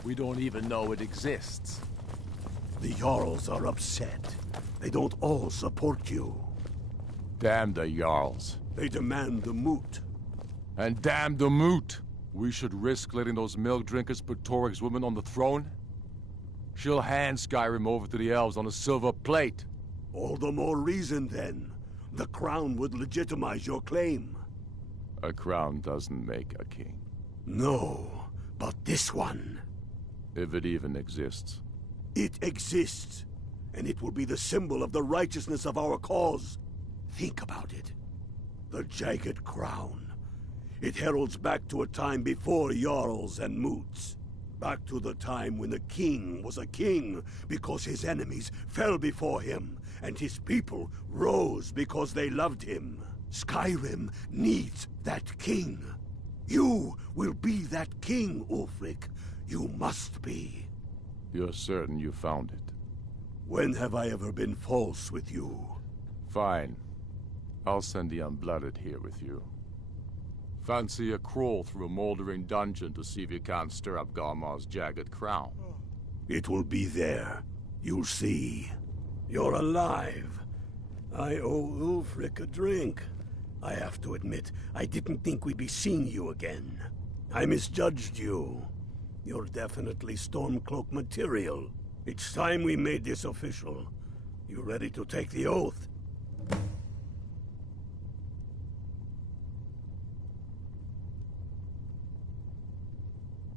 We don't even know it exists. The Jarls are upset. They don't all support you. Damn the Jarls. They demand the moot. And damn the moot! We should risk letting those milk drinkers put Torig's woman on the throne? She'll hand Skyrim over to the elves on a silver plate. All the more reason, then. The crown would legitimize your claim. A crown doesn't make a king. No, but this one. If it even exists. It exists, and it will be the symbol of the righteousness of our cause. Think about it. The jagged crown. It heralds back to a time before Jarls and Moots. Back to the time when the king was a king because his enemies fell before him, and his people rose because they loved him. Skyrim needs that king. You will be that king, Ulfric. You must be. You're certain you found it? When have I ever been false with you? Fine. I'll send the Unblooded here with you. Fancy a crawl through a moldering dungeon to see if you can't stir up Garmar's jagged crown. It will be there. You'll see. You're alive. I owe Ulfric a drink. I have to admit, I didn't think we'd be seeing you again. I misjudged you. You're definitely Stormcloak material. It's time we made this official. You ready to take the oath?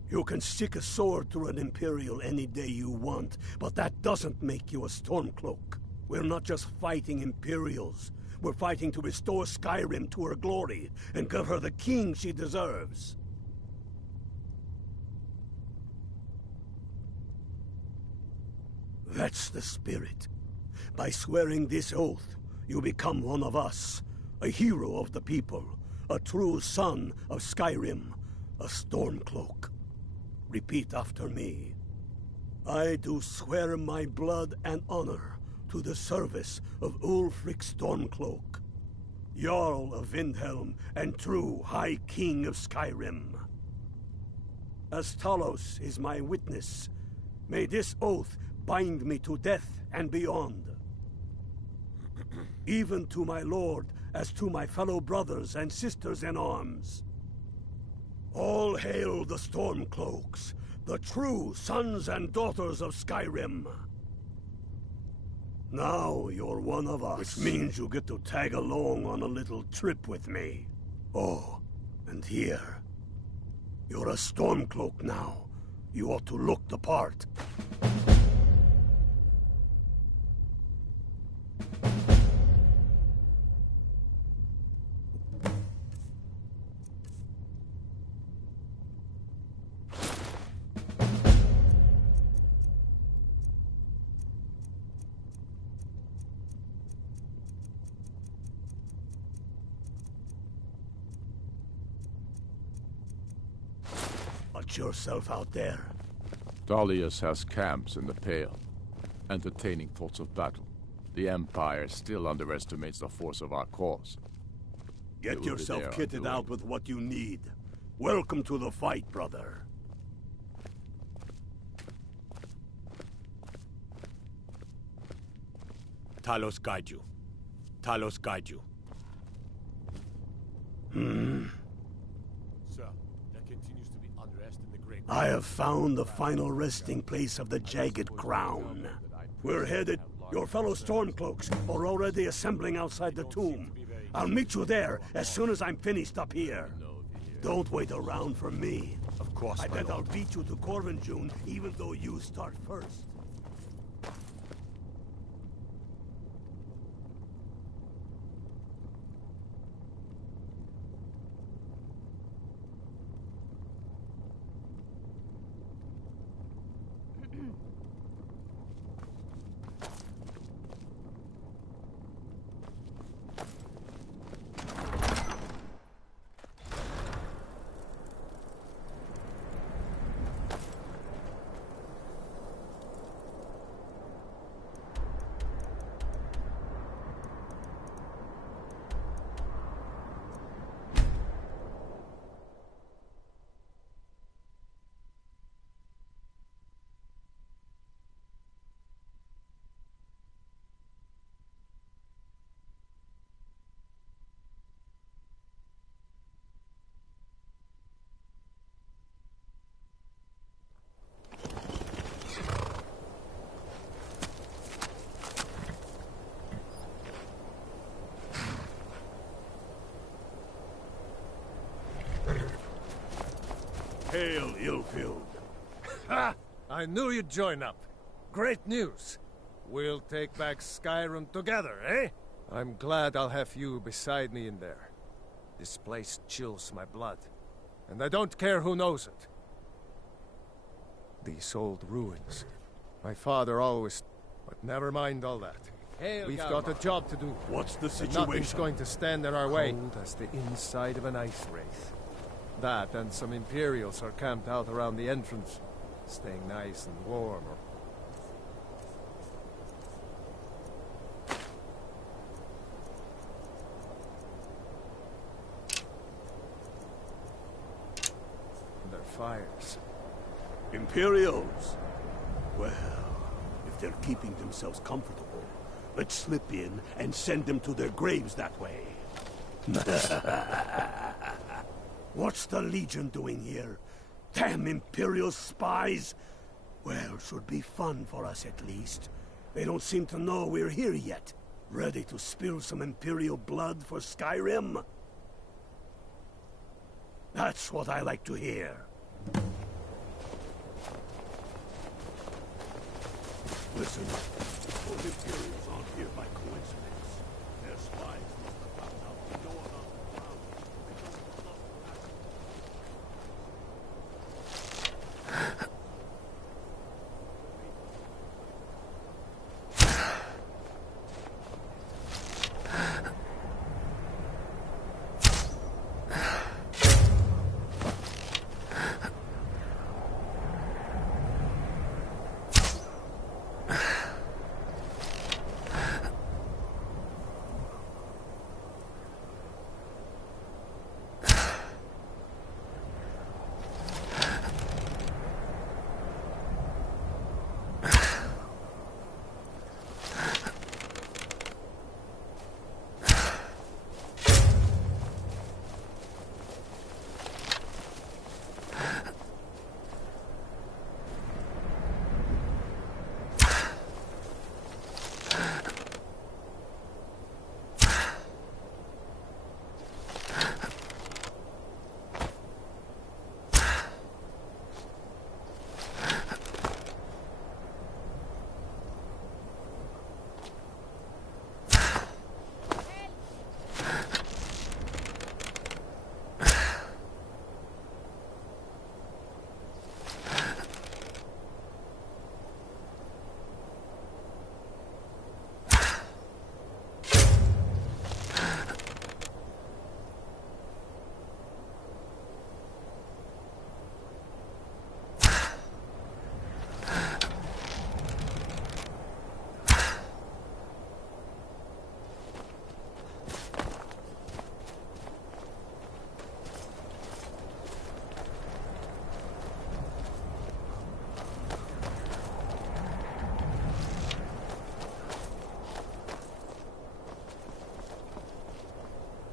You can stick a sword through an Imperial any day you want, but that doesn't make you a Stormcloak. We're not just fighting Imperials. We're fighting to restore Skyrim to her glory and give her the king she deserves. That's the spirit. By swearing this oath, you become one of us, a hero of the people, a true son of Skyrim, a Stormcloak. Repeat after me. I do swear my blood and honor to the service of Ulfric Stormcloak, Jarl of Windhelm and true High King of Skyrim. As Talos is my witness, may this oath bind me to death and beyond. Even to my lord, as to my fellow brothers and sisters in arms. All hail the Stormcloaks, the true sons and daughters of Skyrim. Now you're one of us. Which means you get to tag along on a little trip with me. Oh, and here. You're a Stormcloak now. You ought to look the part. Watch yourself out there. Dalius has camps in the Pale, entertaining thoughts of battle. The Empire still underestimates the force of our cause. Get yourself kitted out with what you need. Welcome to the fight, brother. Talos guide you. Talos guide you. Sir, there continues to be unrest in the Great. I have found the final resting place of the Jagged Crown. We're headed. Your fellow Stormcloaks are already assembling outside the tomb. I'll meet you there as soon as I'm finished up here. Don't wait around for me. Of course, I bet I'll beat you to Corvinjune even though you start first. hail, ill-filled. Ha! I knew you'd join up. Great news. We'll take back Skyrim together, eh? I'm glad I'll have you beside me in there. This place chills my blood. And I don't care who knows it. These old ruins. My father always... But never mind all that. We've got a job to do. What's the And situation? nothing's going to stand in our way. Cold as the inside of an ice wraith. That and some Imperials are camped out around the entrance, staying nice and warm. Their fires. Imperials? Well, if they're keeping themselves comfortable, let's slip in and send them to their graves that way. What's the Legion doing here? Damn Imperial spies! Well, should be fun for us at least. They don't seem to know we're here yet. Ready to spill some Imperial blood for Skyrim? That's what I like to hear. Listen, those Imperials aren't here by coincidence. Their spies must have found out we know about the ground.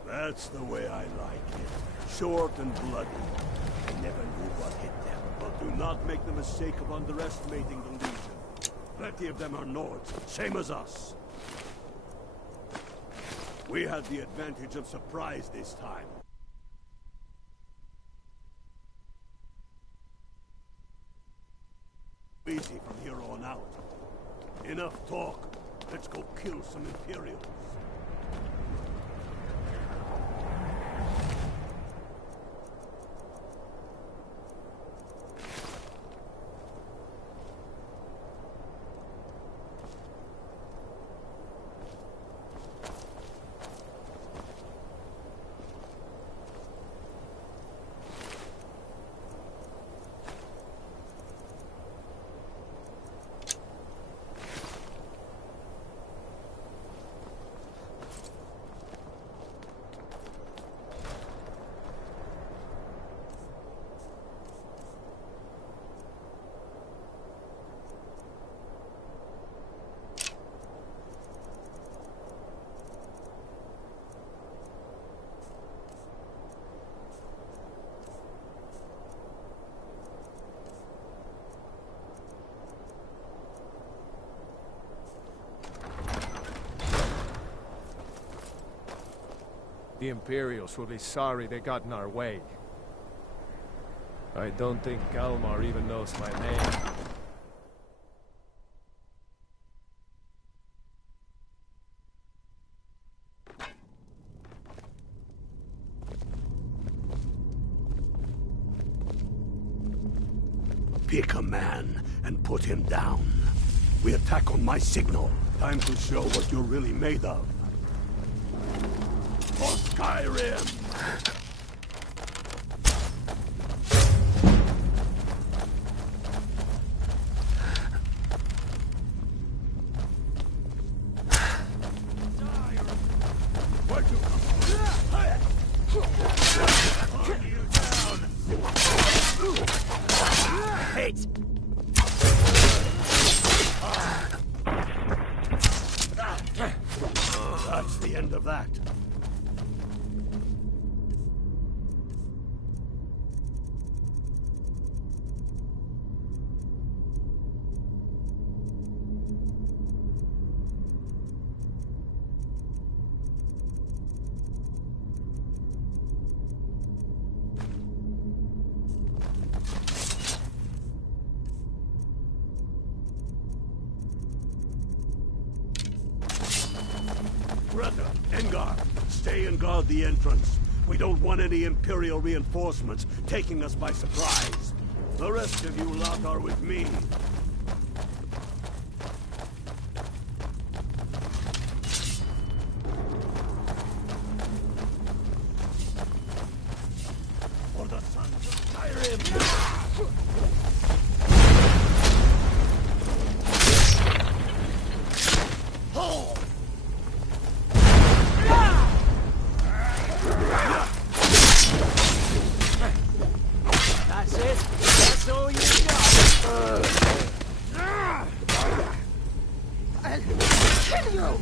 That's the way I like it. Short and bloody. I never knew what hit them. But do not make the mistake of underestimating the Legion. Plenty of them are Nords, same as us. We had the advantage of surprise this time. Easy from here on out. Enough talk. Let's go kill some Imperials. The Imperials will be sorry they got in our way. I don't think Kalmar even knows my name. Pick a man and put him down. We attack on my signal. Time to show what you're really made of. For Skyrim! Where'd you come from? Hate! That's the end of that. Greta, Engar, stay and guard the entrance. We don't want any Imperial reinforcements taking us by surprise. The rest of you lot are with me. For the sons of Skyrim! That's it? That's all you got? I'll kill you!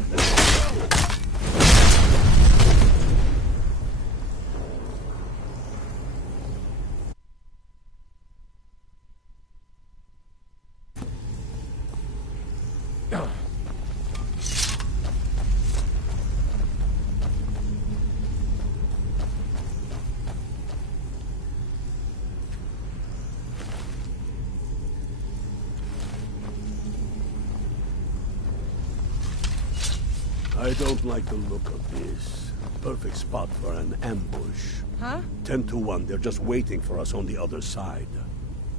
I don't like the look of this. Perfect spot for an ambush. Huh? 10 to 1, they're just waiting for us on the other side.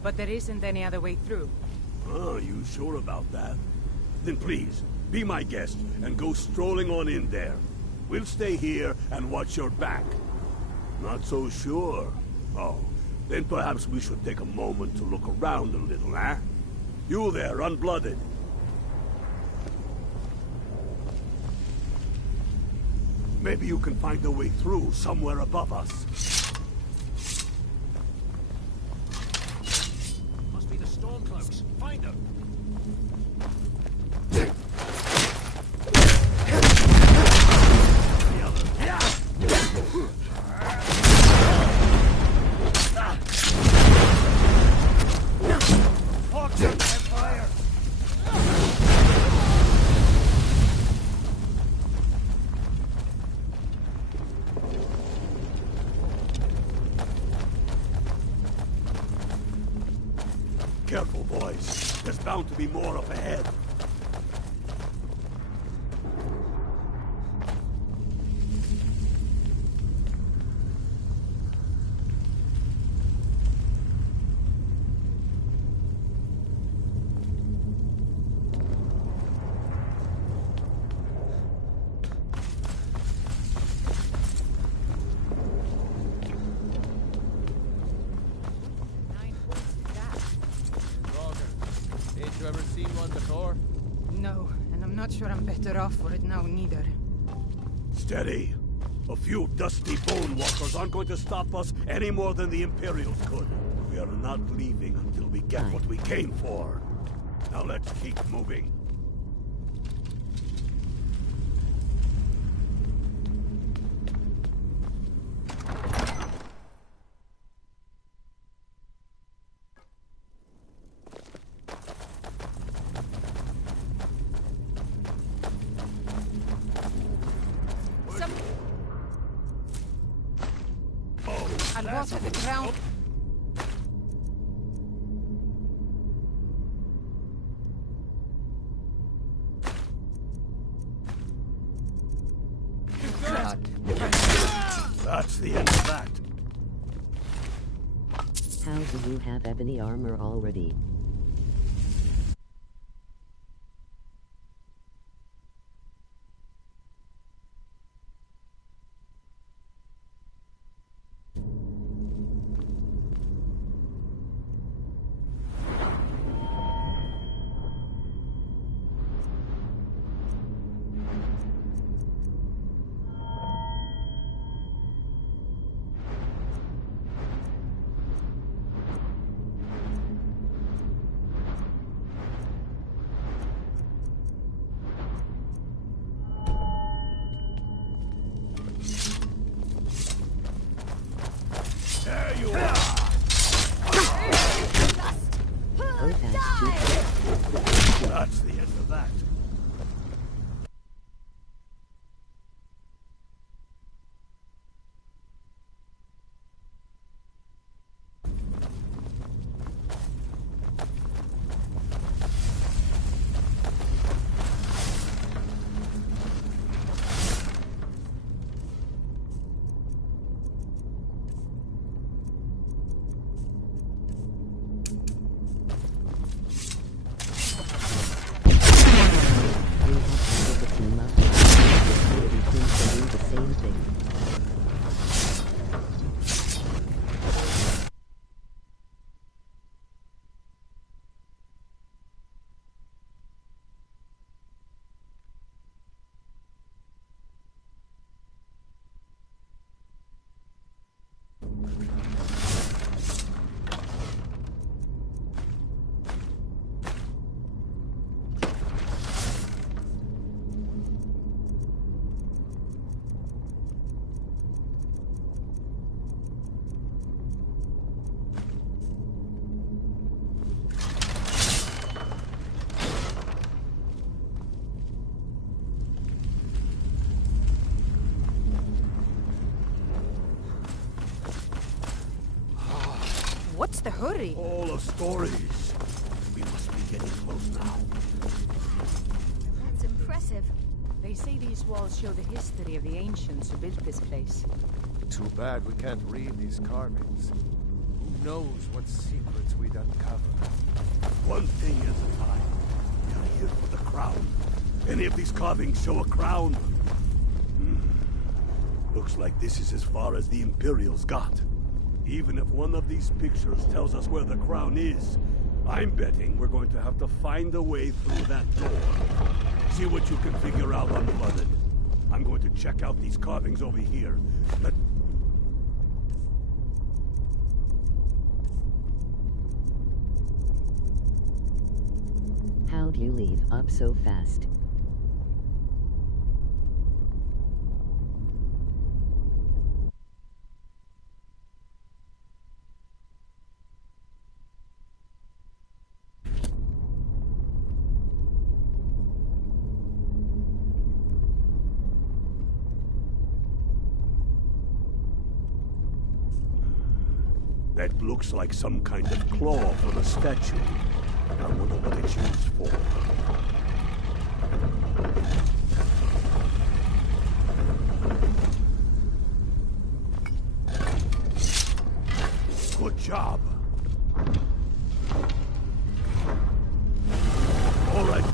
But there isn't any other way through. Oh, you sure about that? Then please, be my guest and go strolling on in there. We'll stay here and watch your back. Not so sure. Oh, then perhaps we should take a moment to look around a little, eh? You there, unblooded. Maybe you can find a way through somewhere above us. Must be the Stormcloaks. Find them. Careful, boys. There's bound to be more up ahead. Ain't you ever seen one before? No, and I'm not sure I'm better off for it now, neither. Steady. A few dusty bone walkers aren't going to stop us any more than the Imperials could. We are not leaving until we get what we came for. Now let's keep moving. I'll water the ground. That's the end of that. How do you have ebony armor already? There you are! That's the end of that. What's the hurry? All of stories. We must be getting close now. That's impressive. They say these walls show the history of the ancients who built this place. Too bad we can't read these carvings. Who knows what secrets we'd uncover? One thing at a time. We are here for the crown. Any of these carvings show a crown? Looks like this is as far as the Imperials got. Even if one of these pictures tells us where the crown is, I'm betting we're going to have to find a way through that door. See what you can figure out, Unblooded. I'm going to check out these carvings over here. How'd you leave up so fast? That looks like some kind of claw from a statue. I wonder what it's used for. Good job. All right.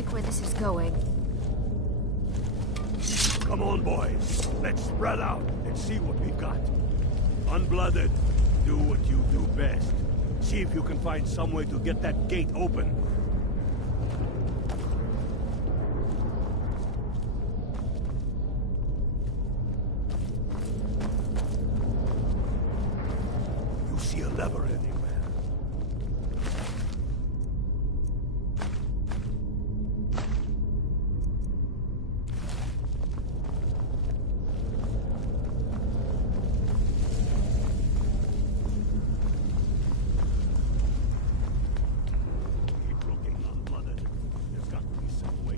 like where this is going. Come on, boys. Let's spread out and see what we've got. Unblooded, do what you do best. See if you can find some way to get that gate open. You see a lever anywhere?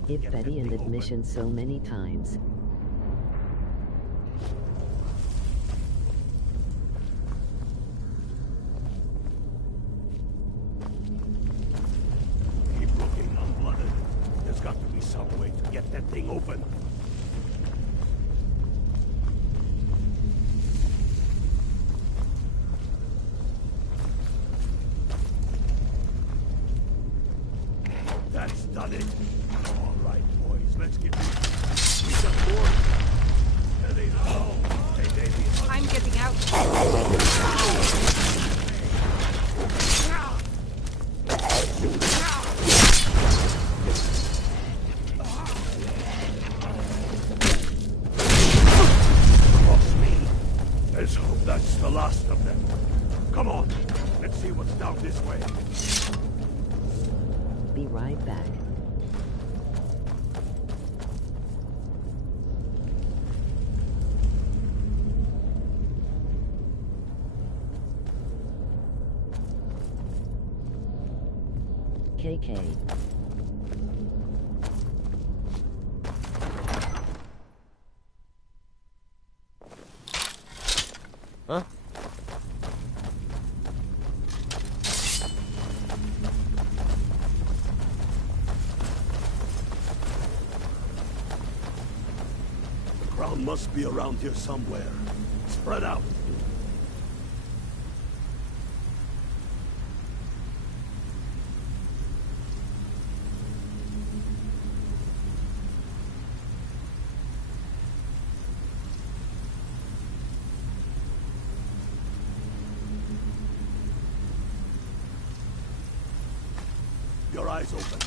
Give Betty an admission so many times. Keep looking, Unblooded. There's got to be some way to get that thing open. That's done it. All right, boys, let's get this. We got more. Steady now. Hey, Davey. I'm getting out. Cross me. Let's hope that's the last of them. Come on. Let's see what's down this way. Be right back. KK. Huh? The crown must be around here somewhere. Spread out. Your eyes open.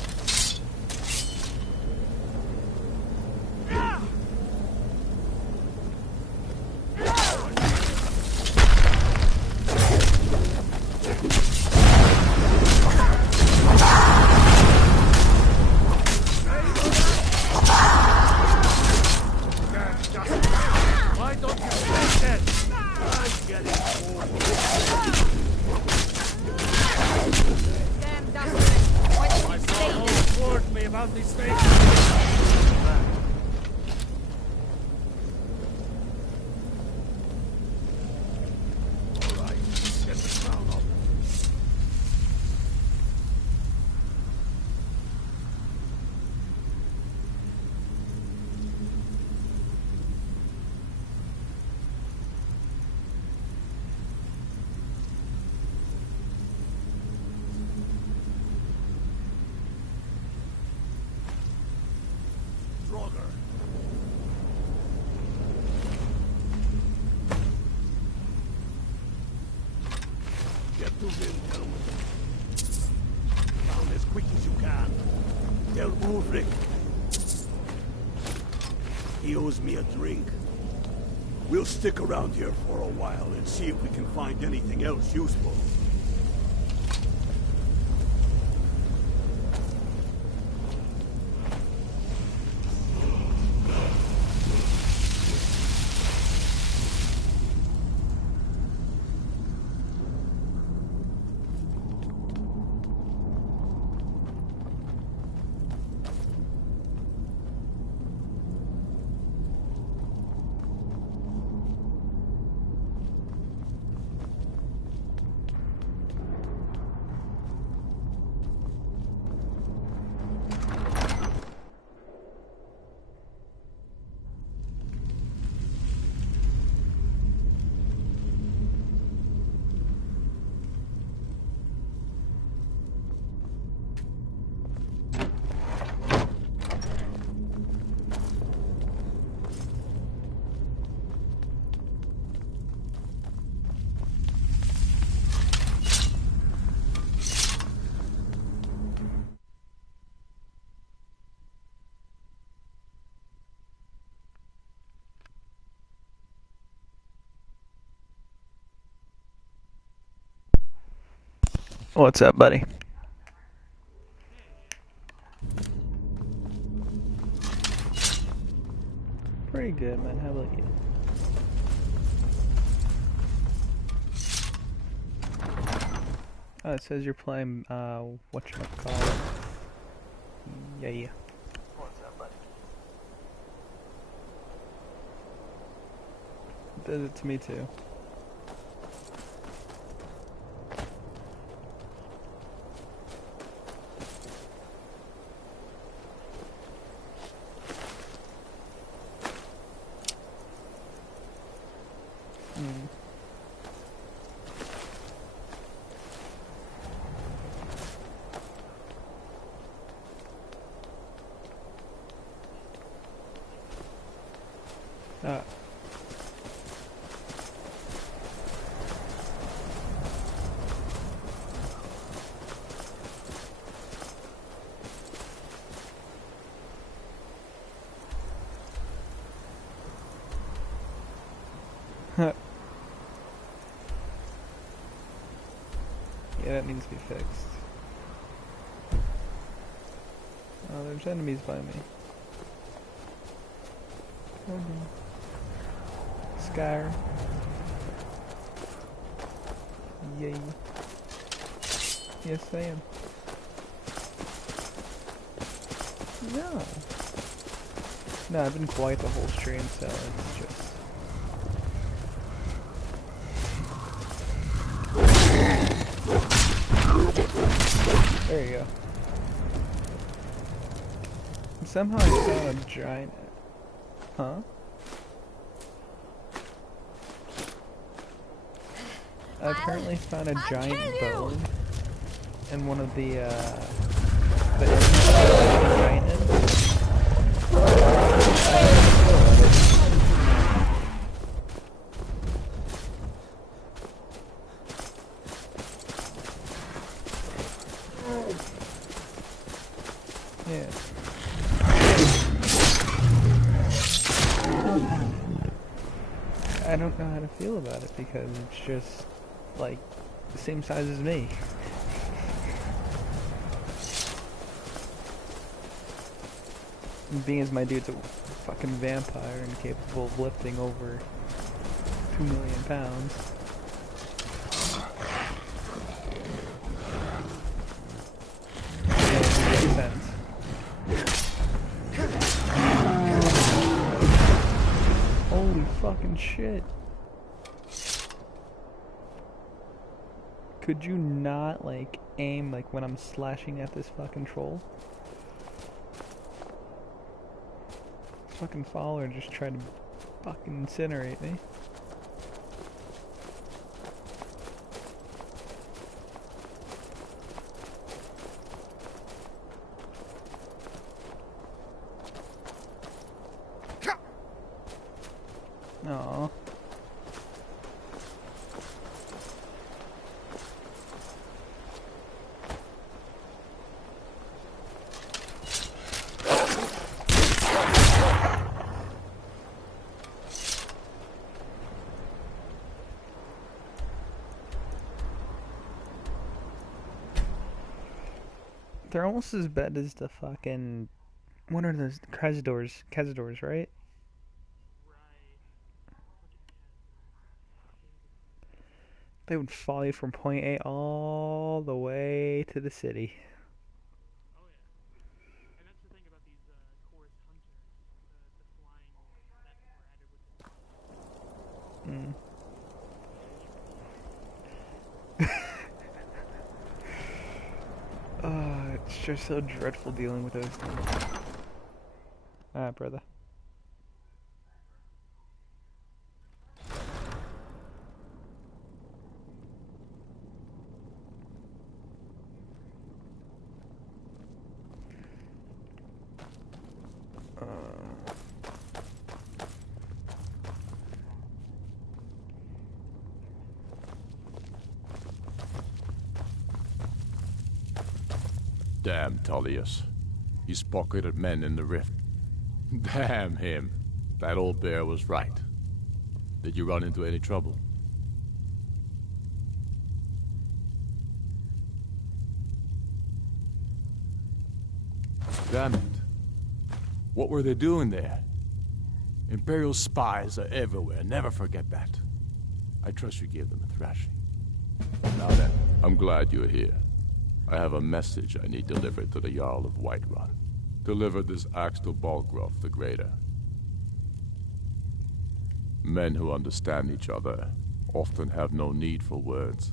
Why don't you stay dead? I'm getting bored. Damn dustman. Why don't My you son stay there? always warned me about these things. All right, get the crown up. Draugr. Get to Wilhelm. Down as quick as you can. Tell Ulrich. He owes me a drink. We'll stick around here for a while and see if we can find anything else useful. What's up, buddy? Pretty good, man. How about you? Oh, it says you're playing, whatchamacallit. Yeah. What's up, buddy? It does it to me, too. Yeah, that needs to be fixed. Oh, there's enemies by me. Skyrim. Yay. Yes, I am. No. No, I've been quiet the whole stream, so it's just... There you go. Somehow I saw a giant... Huh? I apparently found a giant bone in one of the giant enemies. Yeah. I don't know how to feel about it because it's just like the same size as me. And being as my dude's a fucking vampire and capable of lifting over 2 million pounds. Yeah, it makes sense. Holy fucking shit. Could you not, like, aim, like, when I'm slashing at this fucking troll? This fucking follower just tried to fucking incinerate me. Aww. They're almost as bad as the fucking... What are those? Cazadors, right? They would follow you from point A all the way to the city. Mm. It's just so dreadful dealing with those things. Alright, brother. Damn Tullius. He's pocketed men in the rift. Damn him. That old bear was right. Did you run into any trouble? Damn it. What were they doing there? Imperial spies are everywhere, never forget that. I trust you gave them a thrashing. Now then, I'm glad you're here. I have a message I need delivered to the Jarl of Whiterun. Deliver this axe to Balgraf the Greater. Men who understand each other often have no need for words.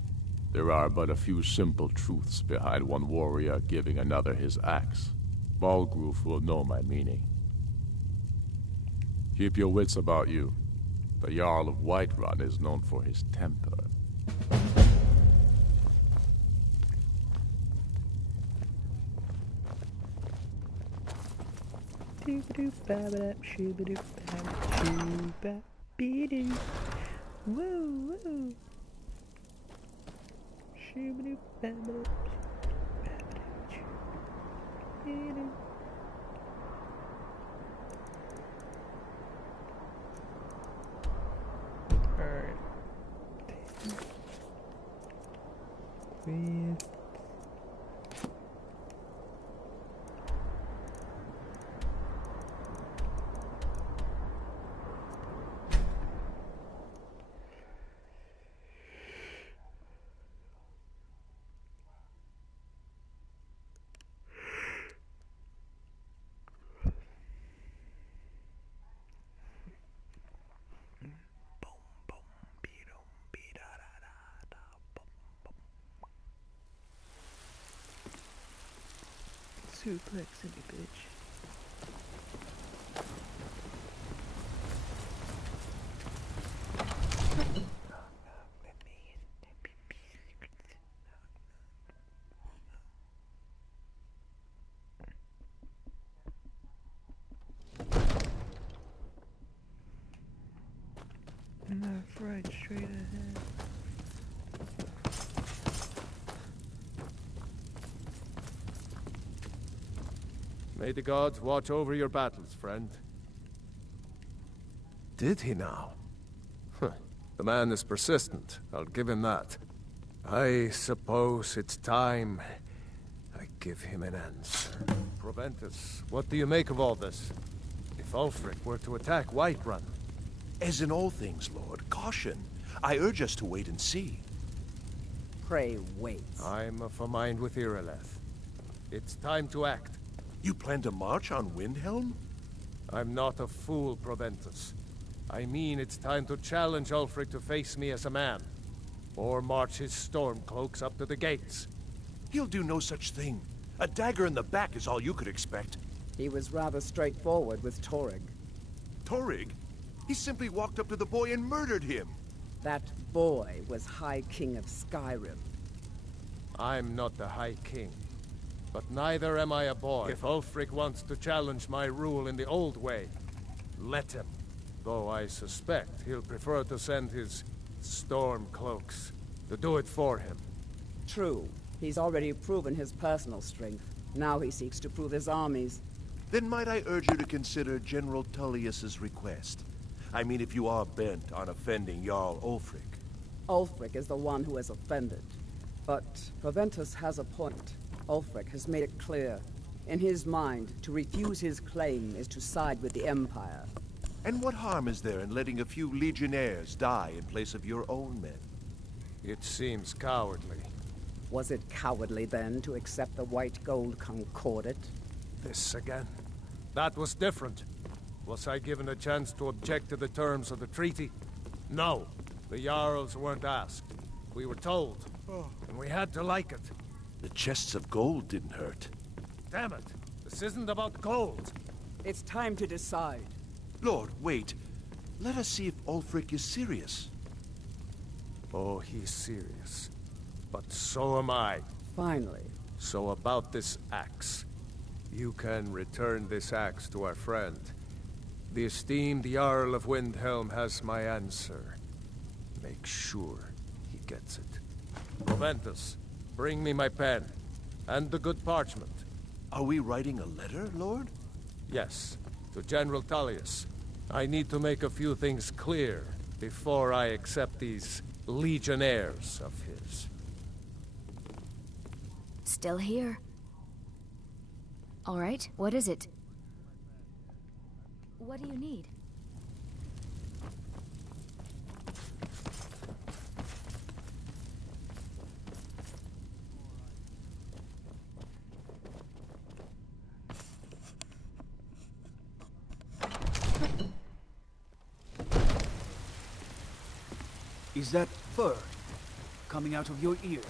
There are but a few simple truths behind one warrior giving another his axe. Balgraf will know my meaning. Keep your wits about you. The Jarl of Whiterun is known for his temper. Woo woo. Alright. Please. Suplex in the bitch. Left, right, straight ahead. May the gods watch over your battles, friend. Did he now? The man is persistent, I'll give him that. I suppose it's time I give him an answer. Proventus, what do you make of all this? If Ulfric were to attack Whiterun? As in all things, Lord, caution. I urge us to wait and see. Pray wait. I'm of a mind with Irileth. It's time to act. You plan to march on Windhelm? I'm not a fool, Proventus. I mean it's time to challenge Ulfric to face me as a man. Or march his stormcloaks up to the gates. He'll do no such thing. A dagger in the back is all you could expect. He was rather straightforward with Torrig. Torrig? He simply walked up to the boy and murdered him. That boy was High King of Skyrim. I'm not the High King. But neither am I a boy. If Ulfric wants to challenge my rule in the old way, let him. Though I suspect he'll prefer to send his stormcloaks to do it for him. True. He's already proven his personal strength. Now he seeks to prove his armies. Then might I urge you to consider General Tullius's request? I mean, if you are bent on offending Jarl Ulfric. Ulfric is the one who has offended. But Proventus has a point. Ulfric has made it clear. In his mind, to refuse his claim is to side with the Empire. And what harm is there in letting a few legionnaires die in place of your own men? It seems cowardly. Was it cowardly then to accept the White Gold Concordat? This again? That was different. Was I given a chance to object to the terms of the treaty? No. The Jarls weren't asked. We were told. And we had to like it. The chests of gold didn't hurt. Damn it! This isn't about gold! It's time to decide. Lord, wait. Let us see if Ulfric is serious. Oh, he's serious. But so am I. Finally. So about this axe. You can return this axe to our friend. The esteemed Jarl of Windhelm has my answer. Make sure he gets it. Proventus, bring me my pen. And the good parchment. Are we writing a letter, Lord? Yes, to General Tullius. I need to make a few things clear before I accept these legionnaires of his. Still here? All right, what is it? What do you need? Is that fur coming out of your ears?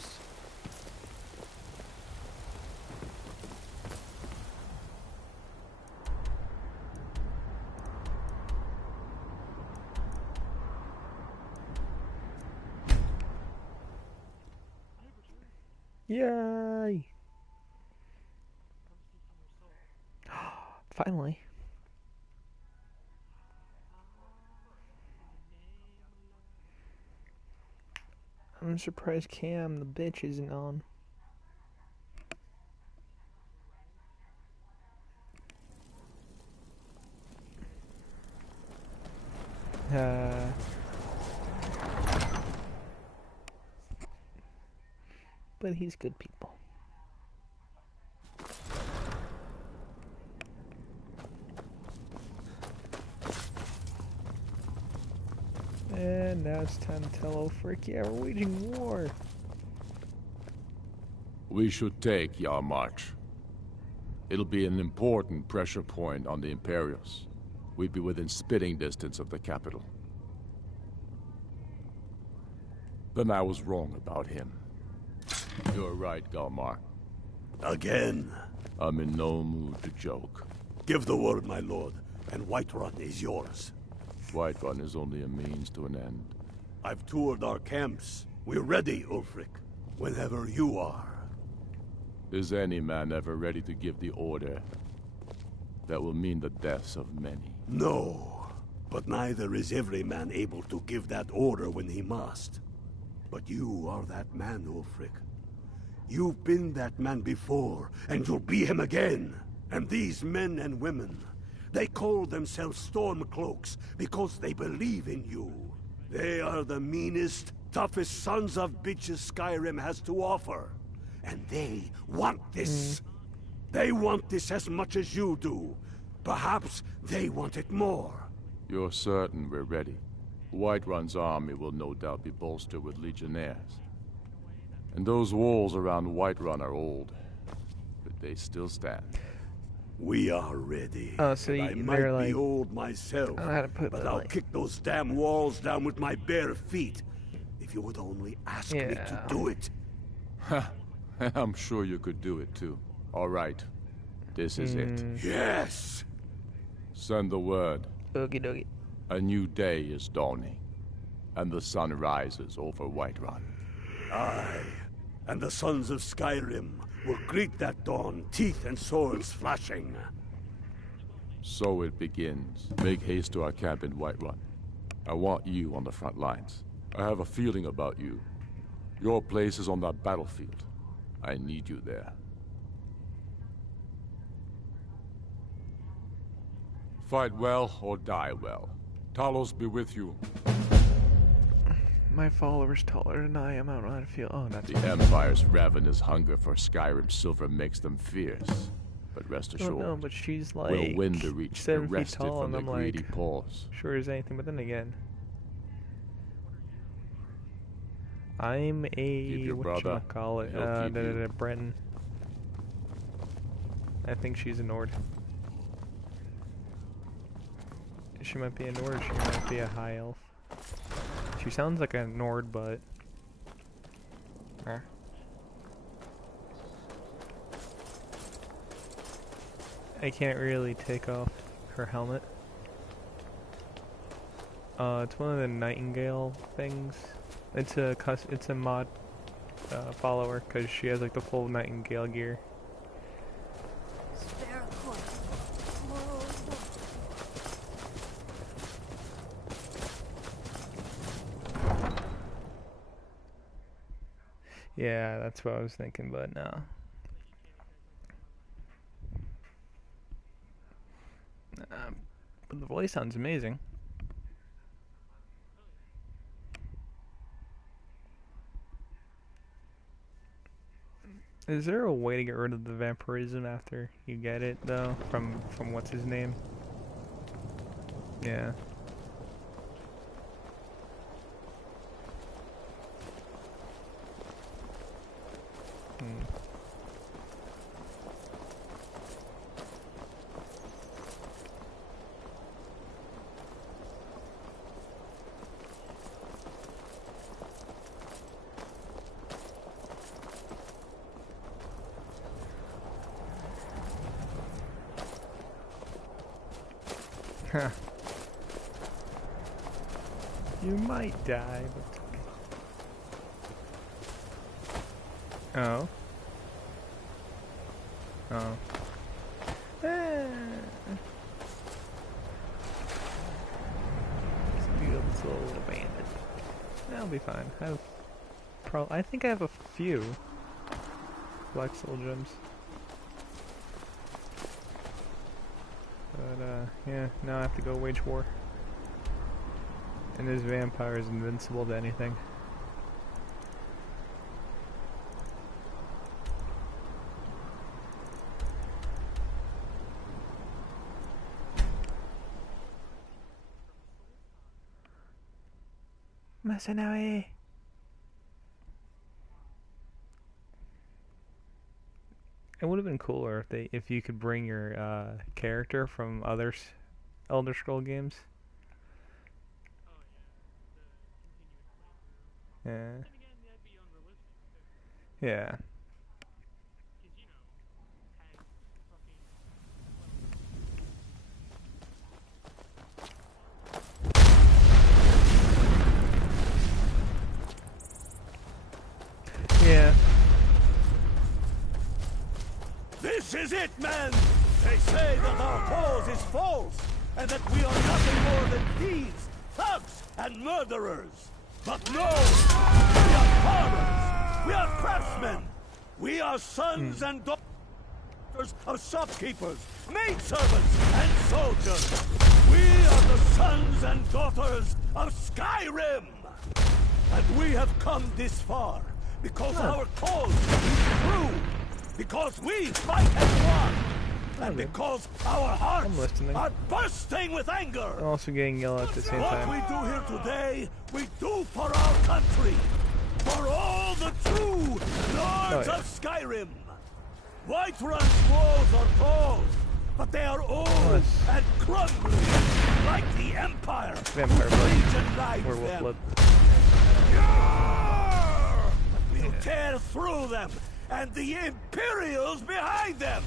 Yay! Finally. I'm surprised Cam, the bitch, isn't on. But he's good people. And now it's time to tell Ulfric, yeah, we're waging war. We should take Yarmarch. It'll be an important pressure point on the Imperials. We'd be within spitting distance of the capital. Then I was wrong about him. You're right, Galmar. Again? I'm in no mood to joke. Give the word, my lord, and Whiterun is yours. Whiterun is only a means to an end. I've toured our camps. We're ready, Ulfric. Whenever you are. Is any man ever ready to give the order that will mean the deaths of many? No, but neither is every man able to give that order when he must. But you are that man, Ulfric. You've been that man before, and you'll be him again. And these men and women, they call themselves Stormcloaks because they believe in you. They are the meanest, toughest sons of bitches Skyrim has to offer. And they want this. They want this as much as you do. Perhaps they want it more. You're certain we're ready? Whiterun's army will no doubt be bolstered with legionnaires. And those walls around Whiterun are old, but they still stand. We are ready. Oh, so I might be old myself, I don't know how to put but that, I'll like... kick those damn walls down with my bare feet. If you would only ask me to do it. I'm sure you could do it too. All right. This is it. Yes! Send the word. Okie dokie. A new day is dawning, and the sun rises over Whiterun. Aye, and the sons of Skyrim will greet that dawn, teeth and swords flashing. So it begins. Make haste to our camp in Whiterun. I want you on the front lines. I have a feeling about you. Your place is on that battlefield. I need you there. Fight well or die well. Talos be with you. My follower's taller than I am. I don't know how to feel. Oh, that's the Empire's ravenous hunger for Skyrim silver makes them fierce. But rest assured, no, but she's like we'll win to reach 7 feet arrested tall, from and their I'm greedy like, paws. Sure as anything, but then again, I'm a whatchamacallit, Breton. I think she's a Nord. She might be a Nord, she might be a high elf. She sounds like a Nord, but... I can't really take off her helmet. It's one of the Nightingale things. It's a mod follower, because she has like the full Nightingale gear. Yeah, that's what I was thinking, but no. But the voice sounds amazing. Is there a way to get rid of the vampirism after you get it, though? From what's his name? Yeah. Huh. You might die, but... Oh. Oh. This little bandit. That'll be fine. I think I have a few Black Soul gems. But, yeah, now I have to go wage war. And this vampire is invincible to anything. Masanae! It would have been cooler if you could bring your character from other Elder Scroll games. Yeah. Yeah. Yeah. This is it, man! They say that our cause is false, and that we are nothing more than thieves, thugs, and murderers. But no! We are farmers! We are craftsmen! We are sons and daughters of shopkeepers, maidservants, and soldiers! We are the sons and daughters of Skyrim! And we have come this far because our cause is true! Because we fight as one! And because our hearts are bursting with anger! I'm also getting yelled at the same time. What we do here today, we do for our country! For all the true lords of Skyrim! Whiterun's walls are tall, but they are old and crumbling, like the Empire, Vampire blood. Werewolf blood. We'll tear through them, and the Imperials behind them!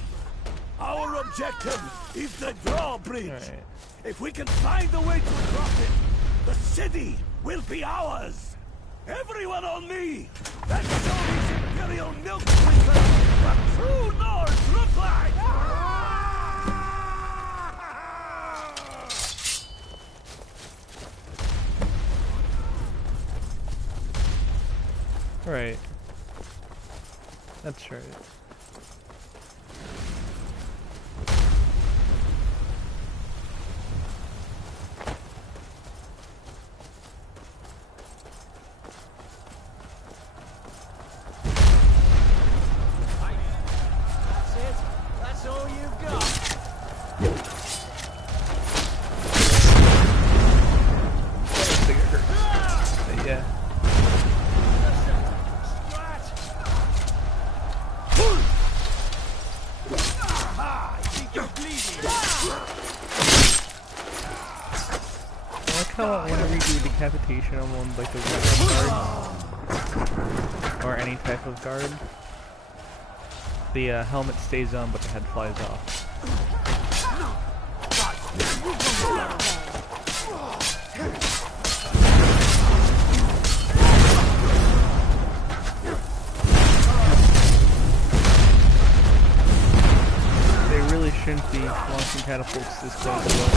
Our objective is the drawbridge. Right. If we can find a way to cross it, the city will be ours. Everyone on me! Let's show these Imperial milk drinkers what true Nords look like! Right. That's right. Whenever you do decapitation on one, like the guards, or any type of guard, the helmet stays on, but the head flies off. They really shouldn't be launching catapults this close to us.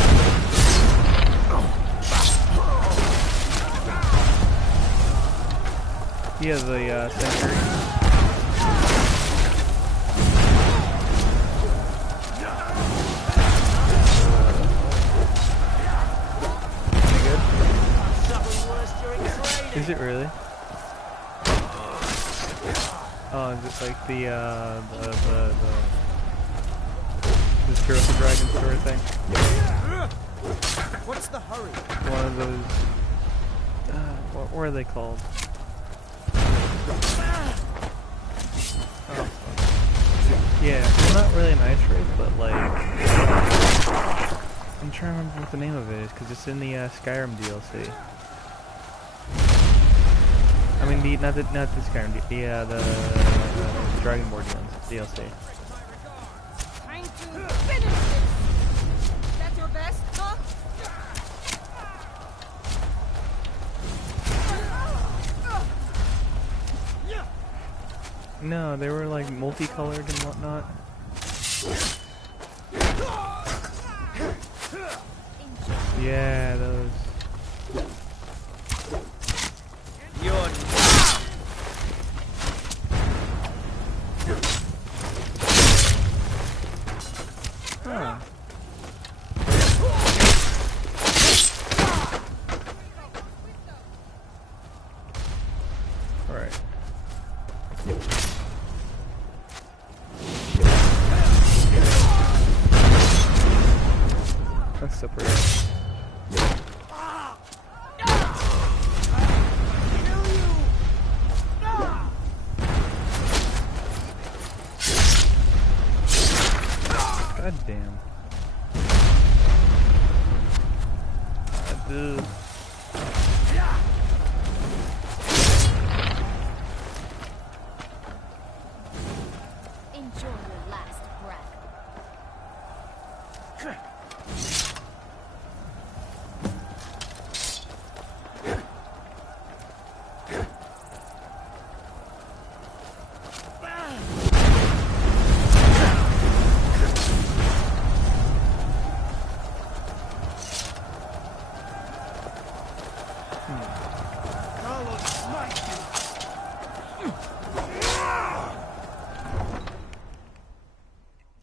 Yeah, the sentry. Is it really? Oh, is it? Like the trophy dragon sort of thing. What's the hurry? One of those. What were they called? Oh. Yeah, well, not really an ice race, but like I'm trying to remember what the name of it is because it's in the Skyrim DLC. I mean, not the Skyrim, the Dragonborn DLC. Trying to finish this. That's your best, huh? No, they were like multicolored and whatnot. Yeah, those. Huh. All right. That's still pretty. God damn. Dude. Enjoy your last breath.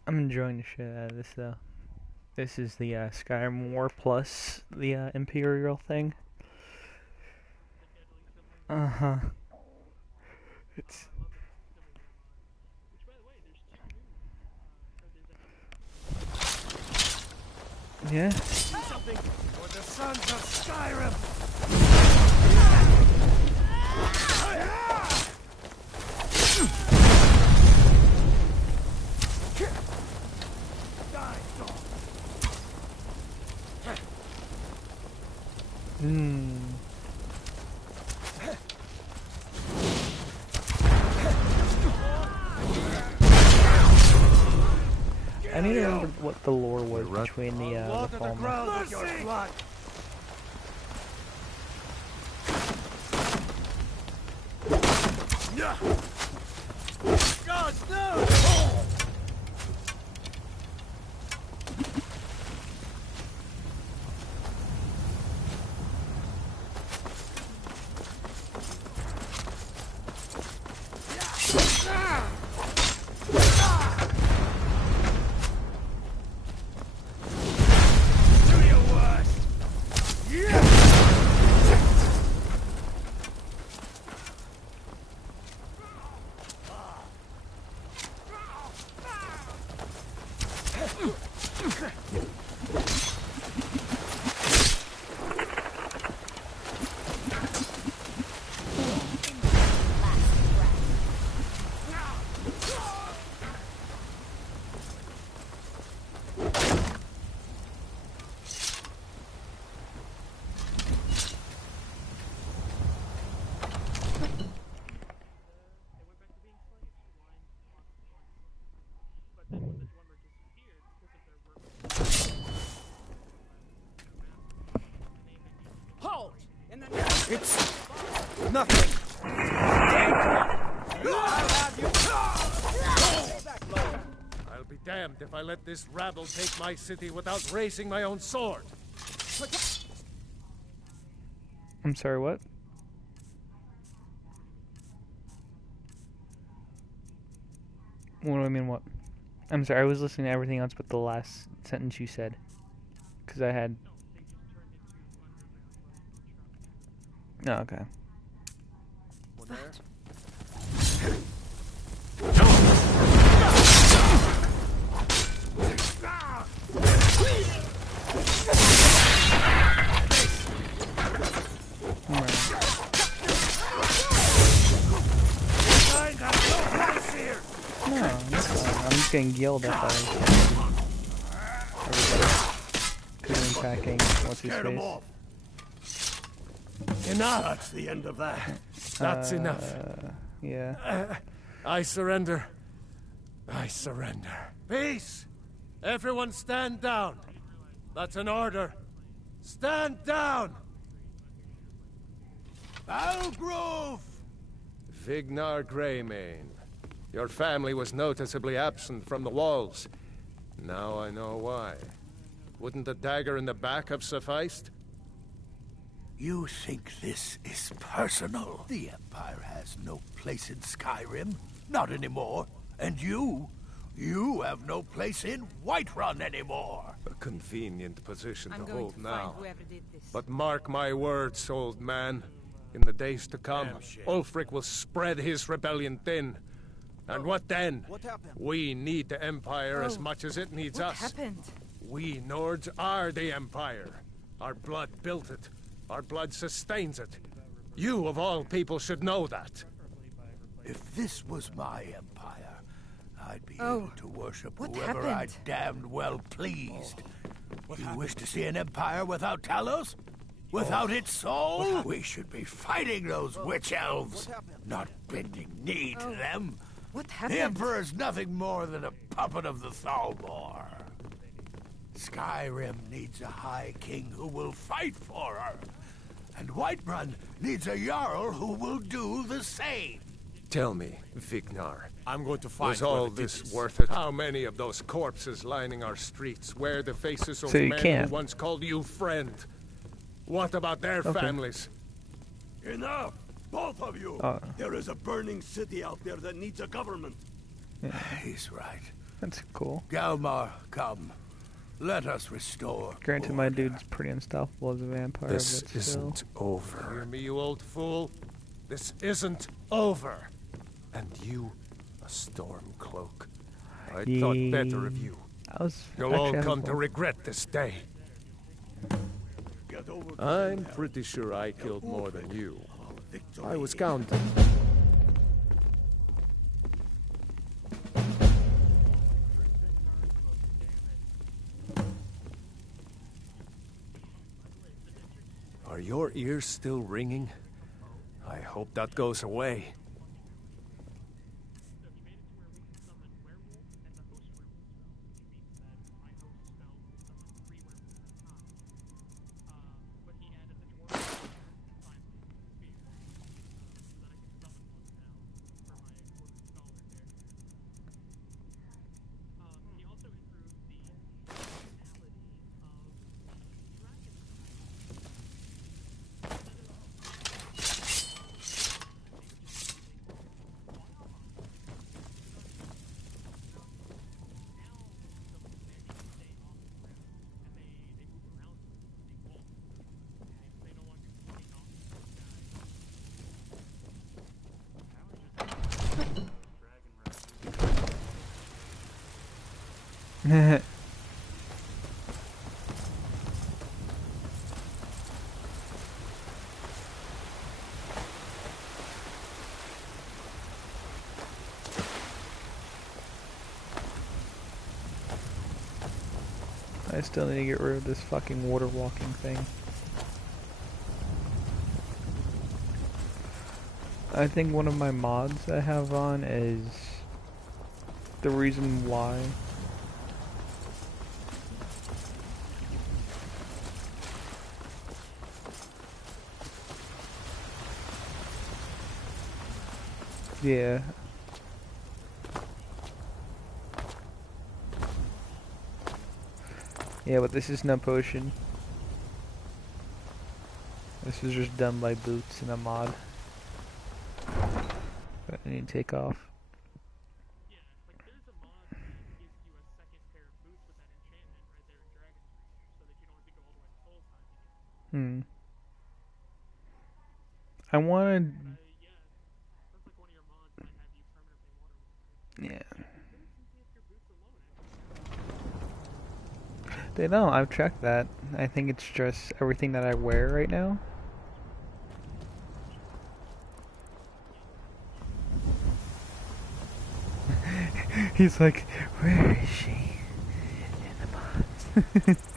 I'm enjoying the shit out of this though. This is the Skyrim War plus the Imperial thing. It's yeah. Something for the sons of Skyrim. I need to remember what the lore was between the Falmer. God, no! It's nothing. I'll be damned if I let this rabble take my city without raising my own sword. I'm sorry, what? What do I mean, what? I'm sorry, I was listening to everything else but the last sentence you said. Because I had... Oh, okay. One there. No, I'm fine. I'm just getting yelled at by everybody. Because I'm attacking what's his face. Enough! That's the end of that. That's enough. Yeah. I surrender. I surrender. Peace! Everyone stand down. That's an order. Stand down! Algrove! Vignar Greymane. Your family was noticeably absent from the walls. Now I know why. Wouldn't the dagger in the back have sufficed? You think this is personal? The Empire has no place in Skyrim. Not anymore. And you have no place in Whiterun anymore. A convenient position to going hold to now. find whoever did this. But mark my words, old man. In the days to come, Ulfric will spread his rebellion thin. And what then? What happened? We need the Empire as much as it needs What us. happened? We Nords are the Empire. Our blood built it. Our blood sustains it. You, of all people, should know that. If this was my empire, I'd be able to worship whoever I damned well pleased. You wish to see an empire without Talos? Without its soul? We should be fighting those witch elves, not bending knee to them. What happened? The Emperor's nothing more than a puppet of the Thalmor. Skyrim needs a High King who will fight for her. And Whiterun needs a Jarl who will do the same. Tell me, Vignar. I'm going to find Was all this worth it? How many of those corpses lining our streets wear the faces of So you men can't. who once called you friend? What about their families? Enough! Both of you! There is a burning city out there that needs a government. Yeah. He's right. That's cool. Galmar, come. Let us restore. Granted, my dude's pretty unstoppable as a vampire, This but still. isn't over. Hear me, you old fool? This isn't over. And you, a storm cloak. I thought better of you. You'll all come to regret this day. I'm pretty sure I killed more than you. I was counting. Are your ears still ringing? I hope that goes away. I still need to get rid of this fucking water walking thing. I think one of my mods I have on is the reason why. Yeah. Yeah, but this is no potion. This is just done by boots and a mod. But I need to take off. I wanted... Yeah. They don't, I've checked that. I think it's just everything that I wear right now. He's like, where is she? In the box.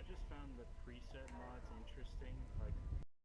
I just found the preset mods interesting. Like